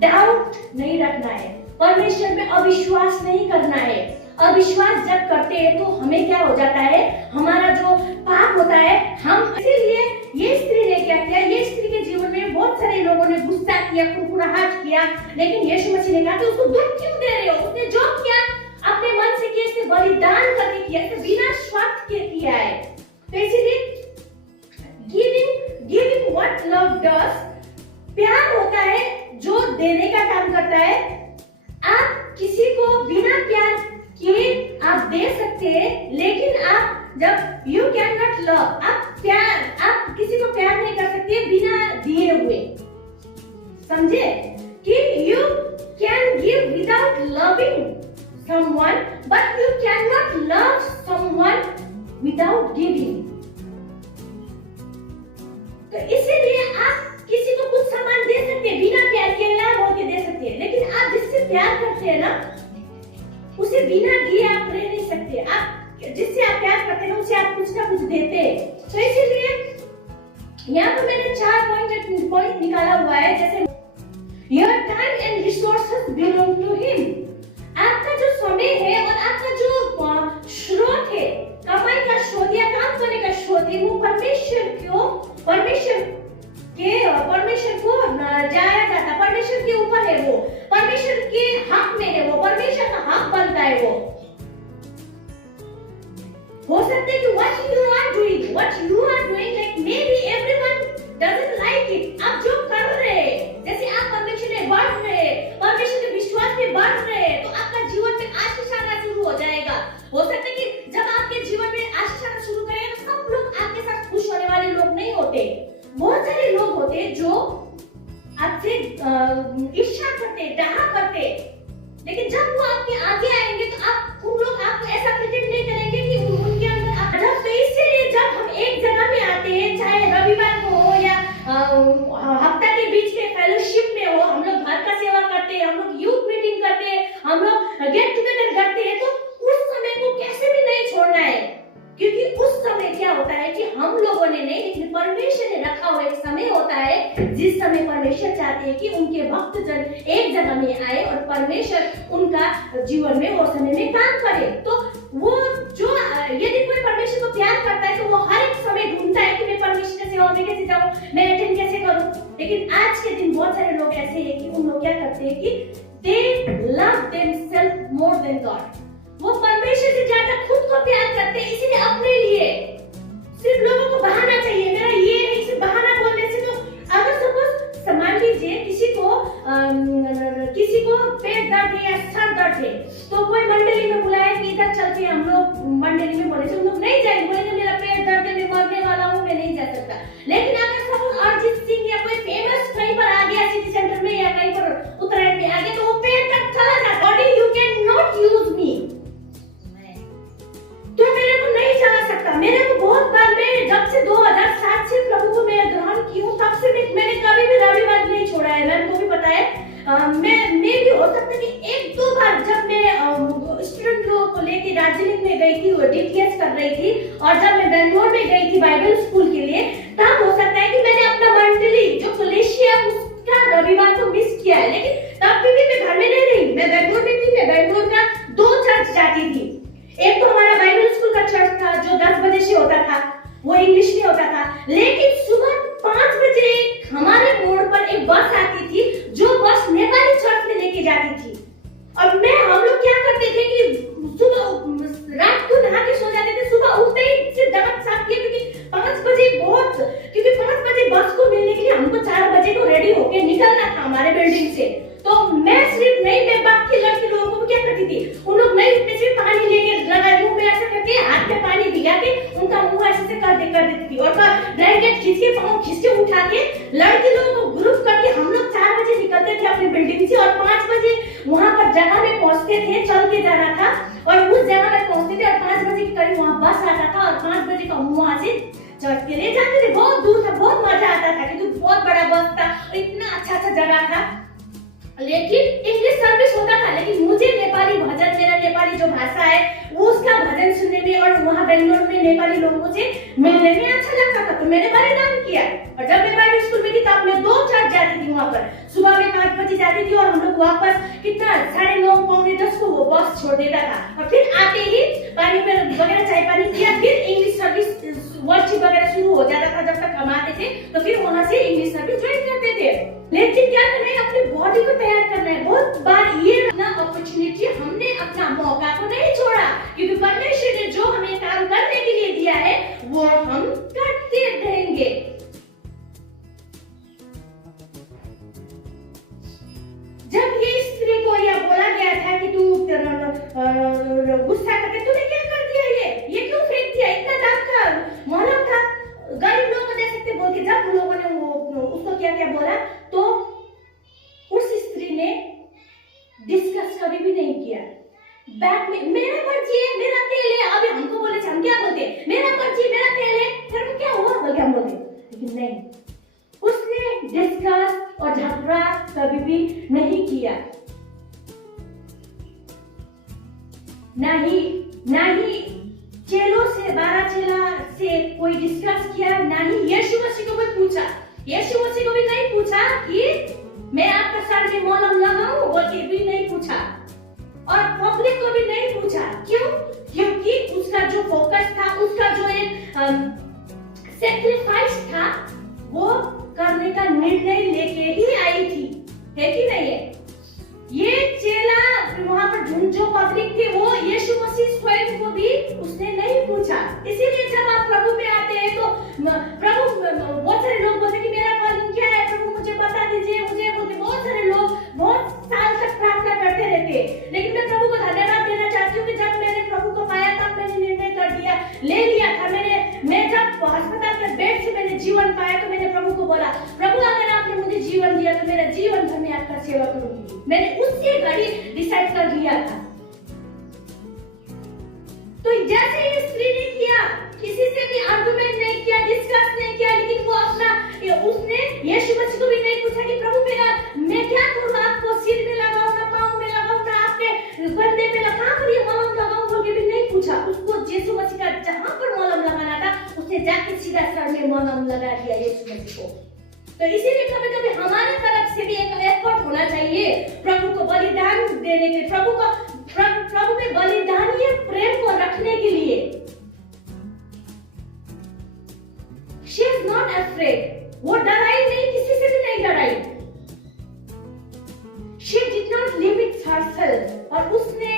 डाउट नहीं रखना है, परमेश्वर में अविश्वास नहीं करना है। अविश्वास जब करते हैं तो हमें क्या हो जाता है? हमारा जो पाप होता है हम, इसीलिए ये स्त्री ने क्या किया? ये स्त्री के जीवन में बहुत सारे लोगों ने गुस्सा किया, कुरकुराहट किया, लेकिन यीशु मसीह ने कहा कि उसको दुख क्यों दे रहे हो? उसने जो किया अपने मन से किया, इसने बलिदान करके किया, बिना स्वार्थ के किया है। तो इसीलिए गिविंग व्हाट लव डज, प्यार होता है जो देने का काम करता है। आप किसी को बिना प्यार किए आप दे सकते हैं, लेकिन आप जब यू कैन नॉट लव, आप किसी को प्यार नहीं कर सकते बिना दिए हुए। समझे कि you can give without loving someone, but you can not love someone without giving. तो इसीलिए आप किसी को कुछ सामान दे सकते हैं बिना प्यार के, ना बोल के दे सकते हैं, लेकिन आप जिससे प्यार करते हैं ना, उसे बिना दिए आप रह नहीं सकते। आप जिससे आप प्यार करते हैं उसे आप कुछ ना कुछ देते हैं। तो इसीलिए यहाँ पर मैंने 4 पॉइंट निकाला हुआ है, जैसे your time and resources belong to him. आपका जो समय है और आपका जो स्रोत है, कमाई का स्रोत या काम करने का स्रोत है, वो परमेश्वर को जाया जाता, परमेश्वर के ऊपर है, वो परमेश्वर के हक में है, वो परमेश्वर का हक बनता है। वो हो सकता है कि what you are doing like maybe everyone doesn't like it। आप जो कर रहे हैं, जैसे आप परमेश्वर में बढ़ रहे हैं, परमेश्वर के विश्वास में बढ़ रहे हैं, तो आपका जीवन में आशीष आना शुरू हो जाएगा। हो सकता है कि जब आपके जीवन में आशीष आना शुरू करेगा तो सब लोग आपके साथ खुश होने वाले लोग नहीं होते। बहुत सारे लोग होते हैं जो आपसे ईर्ष्या करते, डहा करते, लेकिन जब वो आपके आगे आएंगे तो उन लोग आपको ऐसा प्रेजेंट नहीं करेंगे कि उनके अंदर आप। तो इसीलिए जब हम एक जगह में आते हैं, चाहे रविवार को हो या हफ्ता के बीच में फेलोशिप में हो, हम लोग घर का सेवा करते हैं, हम लोग यूथ मीटिंग करते हैं, हम लोग गेट टुगेदर करते हैं, तो उस समय को कैसे भी नहीं छोड़ना है, क्योंकि उस समय क्या होता है कि हम लोगों ने नहीं, लेकिन परमेश्वर ने रखा हुआ एक समय होता है जिस समय परमेश्वर चाहते हैं कि उनके भक्तजन एक जगह में आए और परमेश्वर उनका जीवन में वो समय में काम करे। तो वो जो यदि कोई परमेश्वर को प्यार करता है तो वो हर एक समय ढूंढता है कि मैं परमेश्वर के सेवा में कैसे जाऊं, मैं अटेंड कैसे करूं। लेकिन आज के दिन बहुत सारे लोग ऐसे हैं कि उन लोग क्या करते हैं कि they love themselves more than God। वो परमेश्वर से ज्यादा खुद को प्यार करते हैं, इसीलिए अपने लिए सिर्फ लोगों को बहाना चाहिए, मेरा ये है, सिर्फ बहाना बोलने से। तो अगर सपोज मान लीजिए किसी को किसी को पेट दर्द है या सर दर्द है तो कोई मंडली में बुलाया कि इधर चलते हम लोग मंडली में, बोले हम लोग नहीं जाएंगे, बोलेंगे मेरा पेट दर्द है, मैं मरने वाला हूँ, मैं नहीं जा सकता। लेकिन अगर सपोज अरिजीत सिंह या कोई फेमस कहीं पर आ गया सिटी सेंटर में या कहीं पर उत्तरायण में आ गया तो वो पेट तक चला जाता। Body you can not use me, तो मेरे को नहीं चला सकता। मेरे को बहुत बार, मैं जब से 2007 से प्रभु को मैं ग्रहण की हूँ तब से मैंने कभी भी रविवार नहीं छोड़ा है। मैम को भी पता है। मैं भी हो सकता है कि एक दो बार जब मैं स्टूडेंट लोगों को लेके दार्जिलिंग में गई थी, वो डीटीएस कर रही थी, और जब मैं बेंगलोर में गई थी बाइबल स्कूल के लिए, तब हो सकता है कि मैंने अपना मंडली जो कलेशिया उसका रविवार को मिस किया है। लेकिन तब भी मैं घर में नहीं रही, मैं बेंगलोर में थी। मैं बेंगलोर का 2 चर्च जाती थी। एक तो हमारा बाइबल स्कूल का चर्च था जो 10 बजे से होता था, वो इंग्लिश में होता था। लेकिन सुबह 5 बजे हमारे मोड़ पर एक बस आती थी जो बस नेपाली चर्च में लेके जाती थी। और हम लोग क्या करते थे कि सुबह रात को नहा के सो जाते थे, सुबह उठते ही सिर्फ दांत साफ किए, क्योंकि 5 बजे बस को मिलने के लिए हमको 4 बजे को रेडी होके निकलना था हमारे बिल्डिंग से। तो मैं सिर्फ नहीं, मैं बाकी लड़के लोगों को क्या करती थी, उन लोग नहीं उठते, सिर्फ पानी लेके लगा मुंह में ऐसे करके, हाथ में पानी भिगा के उनका मुंह ऐसे से कर देती थी, और ब्लैंकेट खींच के, पाँव खींच के उठा के लड़के लोगों को ग्रुप करके हम लोग 4 बजे निकलते थे अपनी बिल्डिंग से, और 5 बजे वहां पर जगह में पहुंचते थे। चल के जाना था और उस जगह में पहुंचते थे, और 5 बजे के करीब वहां बस आता था, और 5 बजे का वहां से चर्च के लिए जाते थे। बहुत दूर था, बहुत मजा आता था क्योंकि बहुत बड़ा बस था और इतना अच्छा जगह था। लेकिन इंग्लिश सर्विस होता था, लेकिन मुझे नेपाली भजन, मेरा नेपाली जो भाषा है वो उसका भजन सुनने में और वहाँ बेंगलोर में नेपाली लोगों से मिलने में अच्छा लगता था। तो मैंने बलिदान किया। और जब मैं बाइबल स्कूल में थी तब मैं 2 चर्च जाती थी वहाँ पर। सुबह में 5 बजे जाती थी और हम लोग वापस कितना 9:30 पौने 10 को वो बस छोड़ देता था, और फिर आते ही पानी वगैरह चाय पानी किया, फिर इंग्लिश सर्विस वर्कशीट वगैरह शुरू हो जाता था। जब तक कमाते थे तो फिर वहाँ से इंग्लिश सर्विस ज्वाइन करते थे। लेकिन क्या करना है, अपनी बॉडी को तैयार करना है। बहुत बार ये अपना अपॉर्चुनिटी, हमने अपना मौका को नहीं छोड़ा, क्योंकि परमेश्वर ने जो हमें काम करने के लिए दिया है वो हम करते रहेंगे। जब ये स्त्री को यह बोला गया था कि तू गुस्सा करके तूने क्या कर दिया, ये क्यों फेंक दिया, इतना दाम का मोहलम था, गरीब लोगों को दे सकते बोल के, जब लोगों ने उसको क्या क्या बोला तो उस स्त्री ने डिस्कस कभी भी नहीं किया। बैक में मेरा मर्जी है, मेरा तेल है, अभी हमको बोले हम क्या बोलते, मेरा मर्जी मेरा तेल है, तेरे को क्या हुआ बोल के हम बोलते। लेकिन नहीं, उसने डिस्कस और झगड़ा कभी भी नहीं किया। नहीं चेलों से, 12 चेला से कोई डिस्कस किया, नहीं यीशु मसीह को भी पूछा। यीशु मसीह को भी नहीं पूछा कि मैं आपका सर में मलहम लगाऊं, बोल के भी नहीं पूछा, और पब्लिक को भी नहीं पूछा। क्यों? क्योंकि उसका जो फोकस था, उसका जो एक सैक्रिफाइस था, वो करने का निर्णय लेके ही आई थी, है कि नहीं है? ये चेला वहां पर जो पब्लिक थी, वो यीशु मसीह स्वयं को भी उसने नहीं पूछा। इसीलिए जब आप प्रभु में आते हैं तो प्रभु, बहुत सारे लोग बोलते कि मेरा कॉलिंग क्या है, प्रभु मुझे बता दीजिए, मुझे बोलते। बहुत सारे लोग बहुत साल तक प्रार्थना करते रहते हैं। लेकिन मैं प्रभु को धन्यवाद देना चाहती हूँ कि जब मैंने प्रभु को पाया तब मैंने निर्णय कर दिया, ले लिया था। मैं जब अस्पताल के बेड से मैंने जीवन पाया तो मैंने प्रभु को बोला, प्रभु अगर आपने मुझे जीवन दिया तो मेरा जीवन भर मैं आपका सेवा करूंगी। मैंने उससे घड़ी डिसाइड कर लिया था। तो जैसे ये स्त्री ने किया, किसी से भी आर्गुमेंट नहीं किया, डिस्कस नहीं किया, लेकिन वो अपना, उसने यीशु मसीह को भी नहीं पूछा कि प्रभु मैं क्या करूं, आपको सिर में लगाऊं ना पांव में लगाऊं ना आपके कंधे पे कहां पर ये मलहम लगाऊं बोल के भी नहीं पूछा। उसको यीशु मसीह का जहां पर मलहम लगाना था उसने जाके सीधा सर में मलहम लगा दिया यीशु मसीह को। तो इसीलिए कभी-कभी हमारे तरफ से भी एक एफर्ट होना चाहिए प्रभु को बलिदान देने के, प्रभु में बलिदानीय प्रेम को रखने के लिए। She is not afraid. वो डराई नहीं, किसी से भी नहीं डराई। She did not limit herself, और उसने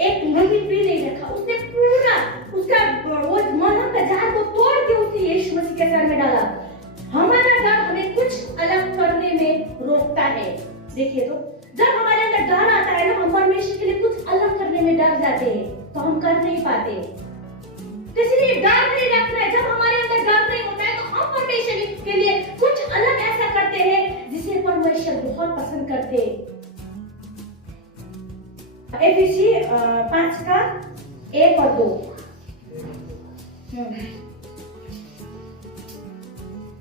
एक लिमिट भी नहीं रखा। उसने पूरा उसका वो मलहम का जार को तोड़ के उसने यीशु मसीह के सर में डाला। हमारा डर हमें कुछ अलग करने में रोकता है। देखिए तो जब हमारे अंदर डर आता है ना, हम परमेश्वर के लिए कुछ अलग करने में डर जाते हैं, तो हम कर नहीं पाते। तो इसलिए डर नहीं रखना है। जब हमारे अंदर डर नहीं होता है तो हम परमेश्वर के लिए कुछ अलग ऐसा करते हैं जिसे परमेश्वर बहुत पसंद करते हैं। एफएसी 5:1 और 2।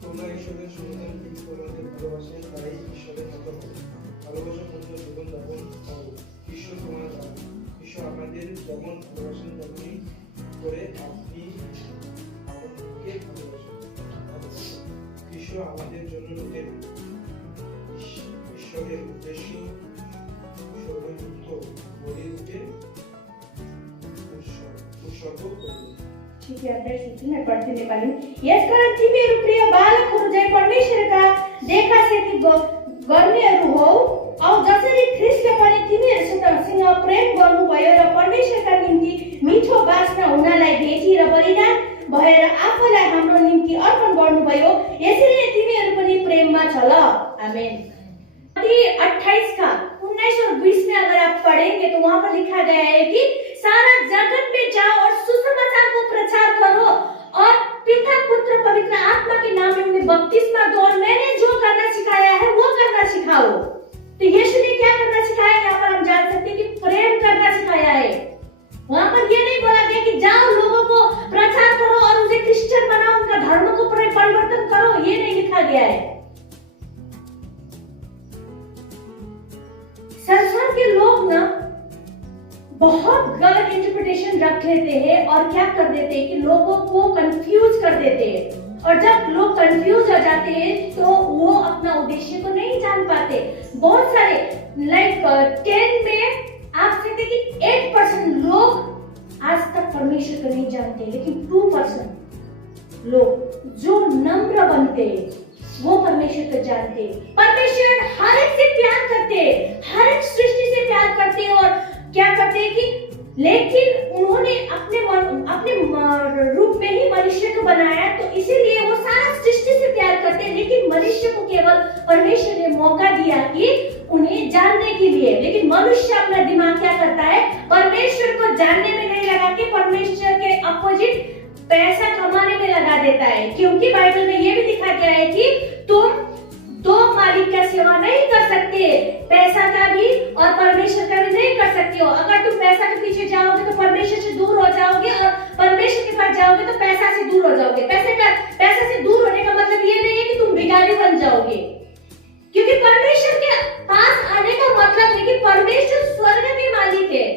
তোমরা ঈশ্বরের সন্তান কিন্তু তোমাদের ভালোবাসে, তাই ঈশ্বরের মতো হও। ভালোবাসাপূর্ণ জীবন যাপন করো। ঈশ্বর তোমার ঈশ্বর আমাদের যেমন ভালোবাসেন তেমনি করে আপনি আপনাকে ভালোবাসেন। ঈশ্বর আমাদের জন্য লোকের ঈশ্বরের উদ্দেশ্য সর্বযুক্ত বলিরূপে উৎসর্গ করবে। ठीक है, मैं पढ़ती नेपाली में। यस कारण तिमीहरू प्रिय बालकहरू झैं परमेश्वरका देखासेखी गर्नेहरू हौ, औ जसरी ख्रीष्टले पनि तिमीहरूसँग प्रेम गर्नुभयो र परमेश्वरका निम्ति मिठो बासना हुनलाई भेटी र बलिदान भएर आफूलाई हाम्रो निम्ति अर्पण गर्नुभयो, यसरी नै तिमीहरू पनि प्रेममा छ ल। आमेन। 28 का 19 और 20 में अगर आप पढ़ेंगे तो वहां पर लिखा गया है कि सारा जगत में जाओ और सुसमाचार को प्रचार करो और पिता पुत्र पवित्र आत्मा के नाम में उन्हें बपतिस्मा दो और मैंने जो करना सिखाया है वो करना सिखाओ। तो यीशु ने क्या करना सिखाया, यहाँ पर हम जान सकते हैं कि प्रेम करना सिखाया है। वहां पर ये नहीं बोला गया कि जाओ लोगों को प्रचार करो और उसे क्रिश्चियन बनाओ, उनका धर्म को परिवर्तन करो, ये नहीं लिखा गया है। संसार के लोग ना बहुत गलत इंटरप्रिटेशन रख लेते हैं और क्या कर देते हैं कि लोगों को कंफ्यूज कर देते हैं, और जब लोग कंफ्यूज हो जाते हैं तो वो अपना उद्देश्य को नहीं जान पाते। बहुत सारे 10 में आप सकते कि 8% लोग आज तक परमेश्वर को नहीं जानते, लेकिन 2% लोग जो नम्र बनते हैं वो परमेश्वर को जानते हैं। परमेश्वर हर एक से प्यार करते हैं, हर एक सृष्टि से प्यार करते हैं, और क्या करते हैं कि लेकिन उन्होंने अपने रूप में ही मनुष्य को बनाया, तो इसीलिए वो सारा सृष्टि से प्यार करते हैं, लेकिन मनुष्य को केवल परमेश्वर ने मौका दिया कि उन्हें जानने के लिए। लेकिन मनुष्य अपना दिमाग क्या करता है, परमेश्वर को जानने में नहीं लगा के परमेश्वर के अपोजिट पैसा कमाने में लगा देता है। क्योंकि बाइबल में ये भी लिखा गया है कि तुम दो मालिक का सेवा नहीं कर सकते, पैसा का भी और परमेश्वर का भी नहीं कर सकते हो। अगर तुम पैसा के पीछे जाओगे तो परमेश्वर से दूर हो जाओगे, और परमेश्वर के पास जाओगे तो पैसा से दूर हो जाओगे। पैसा से दूर होने का मतलब ये नहीं है कि तुम भिखारी बन जाओगे, क्योंकि परमेश्वर के पास आने का मतलब है कि परमेश्वर स्वर्ग के मालिक है,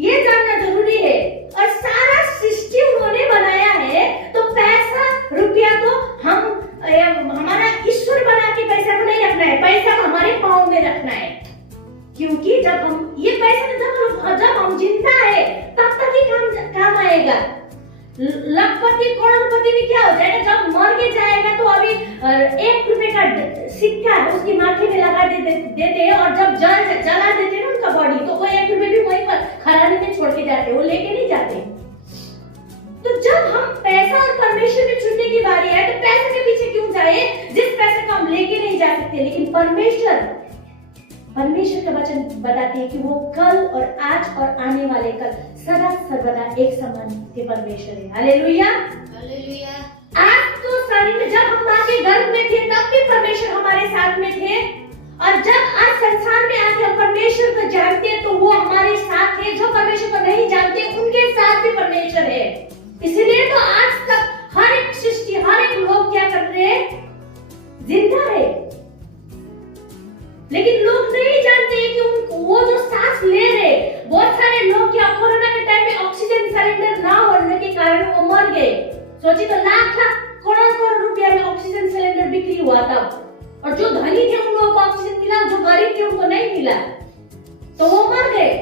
ये जानना जरूरी है। और सारा सृष्टि उन्होंने बनाया है, तो पैसा रुपया तो हम हमारा ईश्वर बना के पैसा को नहीं रखना है, पैसा को हमारे पाँव में रखना है। क्योंकि जब हम ये पैसा जब हम जिंदा है तब तक ही काम आएगा। लखपति करोड़पति भी क्या हो जाएगा, जब मर के जाएगा तो अभी 1 रुपए का सिक्का उसकी माथे में लगा देते हैं, और जब जला देते हैं ना उनका बॉडी, तो वो 1 रुपए भी वहीं पर खराने में छोड़ के जाते हैं, वो लेके नहीं जाते। तो जब हम पैसा और परमेश्वर में चुनने की बारी है तो पैसे के पीछे क्यों जाए जिस पैसे को हम लेके नहीं जा सकते। लेकिन परमेश्वर का वचन बताते हैं कि वो कल और आज और आने वाले कल सदा सर्वदा एक समान के परमेश्वर है। Hallelujah hallelujah. आज तो शरीर में जब हम मां के गर्भ में थे तब भी परमेश्वर हमारे साथ में थे, और जब आज संसार में आके हम परमेश्वर को जानते हैं तो वो हमारे साथ है। जो परमेश्वर को नहीं जानते उनके साथ भी परमेश्वर है। इसलिए तो आज तक हर एक सृष्टि, हर एक लोग क्या कर रहे हैं, जिंदा है। लेकिन लोग नहीं जानते कि वो जो सांस ले रहे, बहुत सारे लोग क्या कोरोना के टाइम में ऑक्सीजन सिलेंडर ना होने के कारण वो मर गए। सोचिए तो लाख करोड़ रुपया में ऑक्सीजन सिलेंडर बिक्री हुआ तब, और जो धनी थे उन लोगों को ऑक्सीजन मिला, जो गरीब थे उनको नहीं मिला, तो वो मर गए।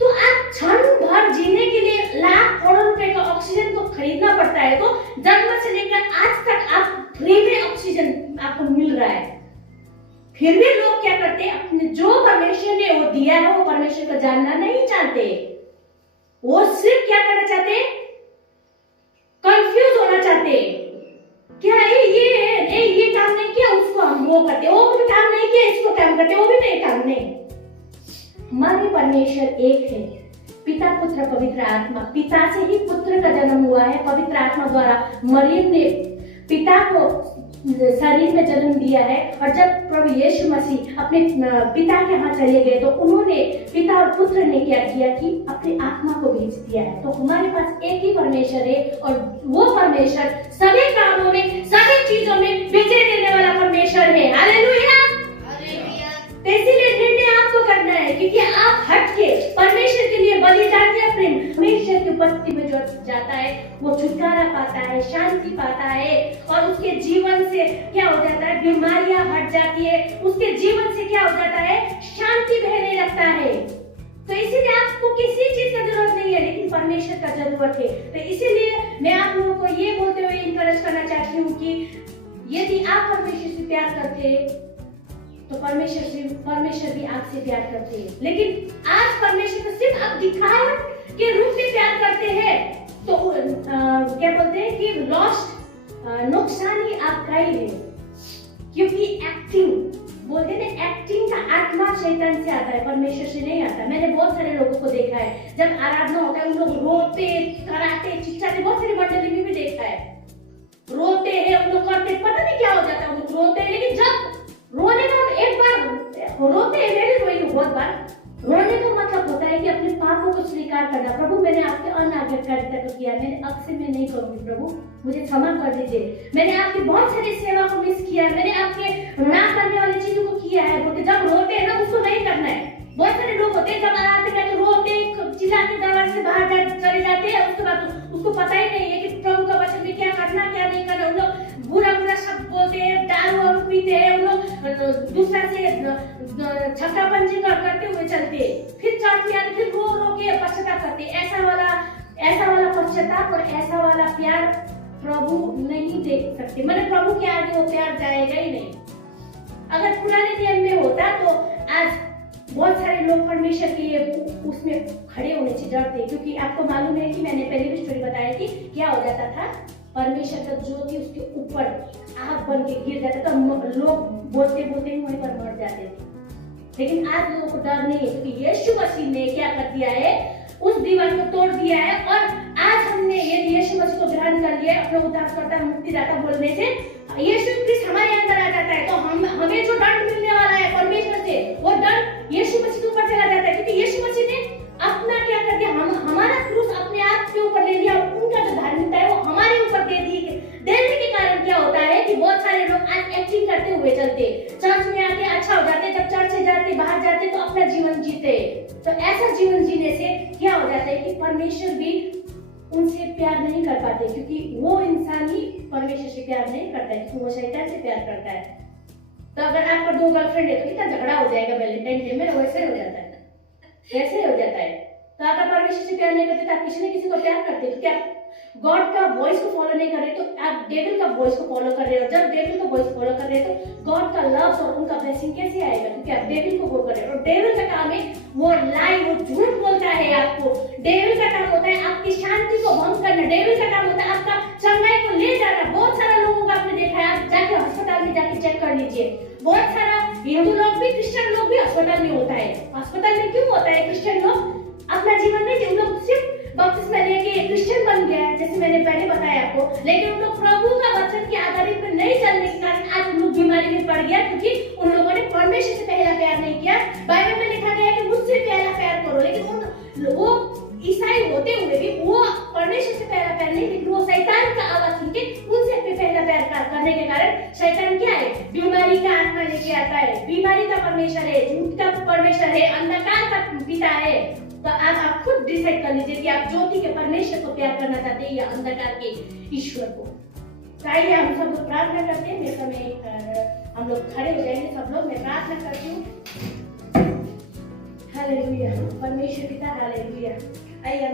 तो आज क्षण भर जीने के लिए लाख करोड़ रुपए का ऑक्सीजन को खरीदना पड़ता है। तो जन्म से लेकर आज तक आप फ्री में ऑक्सीजन आपको मिल रहा है, फिर भी लोग क्या करते हैं, अपने जो परमेश्वर ने वो दिया है वो परमेश्वर को जानना नहीं चाहते। वो सिर्फ क्या करना चाहते हैं, कंफ्यूज होना चाहते हैं। क्या ये काम काम नहीं किया उसको हम वो करते, वो भी काम नहीं किया इसको काम करते, वो भी नहीं काम नहीं। हमारे परमेश्वर एक है, पिता पुत्र पवित्र आत्मा। पिता से ही पुत्र का जन्म हुआ है पवित्र आत्मा द्वारा। मरियम ने पिता को शरीर में जन्म दिया है, और जब प्रभु यीशु मसीह अपने पिता के यहाँ चले गए तो उन्होंने पिता और पुत्र ने क्या किया कि अपनी आत्मा को भेज दिया है। तो हमारे पास एक ही परमेश्वर है, और वो परमेश्वर सभी कामों में सभी चीजों में विजय देने वाला परमेश्वर है। हालेलुया। तो इसीलिए निर्णय आपको करना है, क्योंकि आप हट के परमेश्वर के लिए बलिदान या प्रेम, परमेश्वर की उपस्थिति में जो जाता है वो छुटकारा पाता है, शांति पाता है, और उसके जीवन से क्या हो जाता है, बीमारियां हट जाती है, उसके जीवन से क्या हो जाता है, शांति बहने लगता है। तो इसीलिए आपको किसी चीज का जरूरत नहीं है, लेकिन परमेश्वर का जरूरत है। तो इसीलिए मैं आप लोगों को ये बोलते हुए इनकरेज करना चाहती हूँ कि यदि आप परमेश्वर से प्यार करते हैं तो परमेश्वर भी आपसे प्यार करते हैं। लेकिन आज परमेश्वर को सिर्फ आप दिखावट के रूप में प्यार करते हैं, तो क्या बोलते हैं कि लॉस्ट नुकसान ही आपका ही है। क्योंकि एक्टिंग बोलते हैं ना, एक्टिंग का आत्मा शैतान से आता है, परमेश्वर से नहीं आता। मैंने बहुत सारे लोगों को देखा है, जब आराधना होता है उन लोग रोते कराते चिल्लाते, बहुत सारी मंडली में भी देखा है, रोते हैं उन लोग, करते पता नहीं क्या हो जाता है, उन लोग रोते हैं। लेकिन जब रोने का एक बार रोते हैं, मैं भी रोई हूँ बहुत बार। रोने का मतलब होता है कि अपने पापों को स्वीकार करना। प्रभु मैंने आपके अनाज्ञाकारिता को किया, मैंने अब से मैं नहीं करूंगी, प्रभु मुझे क्षमा कर दीजिए। मैंने आपकी बहुत सारी सेवा को मिस किया, मैंने आपके ना करने वाली चीजों को किया है। बोलते जब रोते हैं ना उसको नहीं करना है। बहुत सारे लोग होते हैं जब आराधना करते रोते चिल्लाते दरवाजे से बाहर चले जाते हैं, उसके बाद उसको पता ही नहीं है कि प्रभु का वचन में क्या करना क्या नहीं करना। उन लोग बुरा बुरा शब्द बोलते हैं, दारू और पीते हैं, उन लोग दूसरा से छक्कापंजी करते हुए चलते हैं, फिर चर्च में आते फिर रो रो के पश्चाताप करते हैं। ऐसा वाला पश्चाताप और ऐसा वाला प्यार प्रभु नहीं देख सकते। मतलब प्रभु के आगे वो प्यार जाएगा ही नहीं। अगर पुराने नियम में होता तो आज बहुत सारे लोग परमेश्वर के लिए उसमें खड़े होने से डरते, क्योंकि आपको मालूम है कि मैंने पहले भी स्टोरी बताई थी, क्या हो जाता था, परमेश्वर का ज्योति उसके ऊपर आग बन के गिर जाता था, लोग बोलते बोलते ही वहीं पर मर जाते थे। लेकिन आज लोगों को डर नहीं है, क्योंकि यीशु मसीह ने क्या कर दिया है, उस दीवार को तोड़ दिया है। और आज हमने ये यीशु मसीह को ग्रहण कर लिया अपना उद्धारकर्ता मुक्तिदाता बोलने से, यीशु क्रिस्ट हमारे अंदर आ जाता है। तो हमें जो दंड मिलने वाला है परमेश्वर से, वो दंड यीशु मसीह के ऊपर चला जाता है, क्योंकि यीशु मसीह ने अपना क्या कर दिया, हमारा क्रूस अपने आप के ऊपर ले लिया, और उनका जो धार्मिकता है वो हमारे ऊपर दे दी। देने के कारण क्या होता है कि बहुत सारे लोग आज एक्टिंग करते हुए चलते, चर्च में आते अच्छा हो जाते, जब चर्च से जाते बाहर जाते तो अपना जीवन जीते। तो ऐसा जीवन जीने से क्या हो जाता है कि परमेश्वर भी उनसे प्यार नहीं कर पाते, क्योंकि वो इंसान ही परमेश्वर से प्यार नहीं करता है, क्योंकि वो शैतान से प्यार करता है। तो अगर आपका 2 गर्लफ्रेंड है तो कितना झगड़ा हो जाएगा वैलेंटाइन डे में, वैसे हो जाता है, कैसे हो जाता है। तो अगर परमेश्वर से प्यार नहीं करते तो आप किसी न किसी को प्यार करते, क्योंकि आप गॉड का वॉइस को फॉलो नहीं कर रहे तो आप डेविल का वॉइस को फॉलो कर रहे हो। जब डेविल का वॉइस फॉलो कर रहे हो तो गॉड का लव और उनका ब्लेसिंग कैसे आएगा, क्योंकि आप डेविल को वो कर रहे हो। और डेविल का काम है वो लाई, वो झूठ बोलता है आपको। डेविल का काम होता है आपकी शांति को भंग करना, डेविल का काम होता है आपका चंगाई को ले जाना। बहुत सारा लोगों को आपने देखा है, आप जाके अस्पताल में जाके चेक कर लीजिए, बहुत सारा हिंदू लोग भी क्रिश्चियन लोग भी अस्पताल में होता है। अस्पताल में क्यों होता है? क्रिश्चियन लोग अपना जीवन नहीं जी, उन लोग सिर्फ बपतिस्मा लेके क्रिश्चियन बन गया, जैसे मैंने पहले बताया आपको, लेकिन उन लोग प्रभु का वचन के आधारित पर नहीं चलने के कारण आज उन लोग बीमारी में पड़ गया, क्योंकि उन लोगों ने परमेश्वर से पहला प्यार नहीं किया। बाइबल में लिखा गया है कि मुझसे पहला प्यार करो, लेकिन वो ईसाई होते हुए भी वो परमेश्वर से पहला प्यार नहीं, लेकिन वो शैतान का आवाज सुन के उनसे पहला प्यार करने के कारण शैतान क्या है, बीमारी का आत्मा लेके आता है। बीमारी का परमेश्वर है, झूठ का परमेश्वर है, अंधकार का पिता है। तो आप खुद डिसाइड कर लीजिए कि आप ज्योति के परमेश्वर को प्यार करना चाहते हैं या अंधकार के ईश्वर को। चाहिए हम सब लोग प्रार्थना करते हैं, मेरे समय हम लोग खड़े हो जाएंगे सब लोग, मैं प्रार्थना करती हूँ। हालेलुया, परमेश्वर पिता हालेलुया। आइए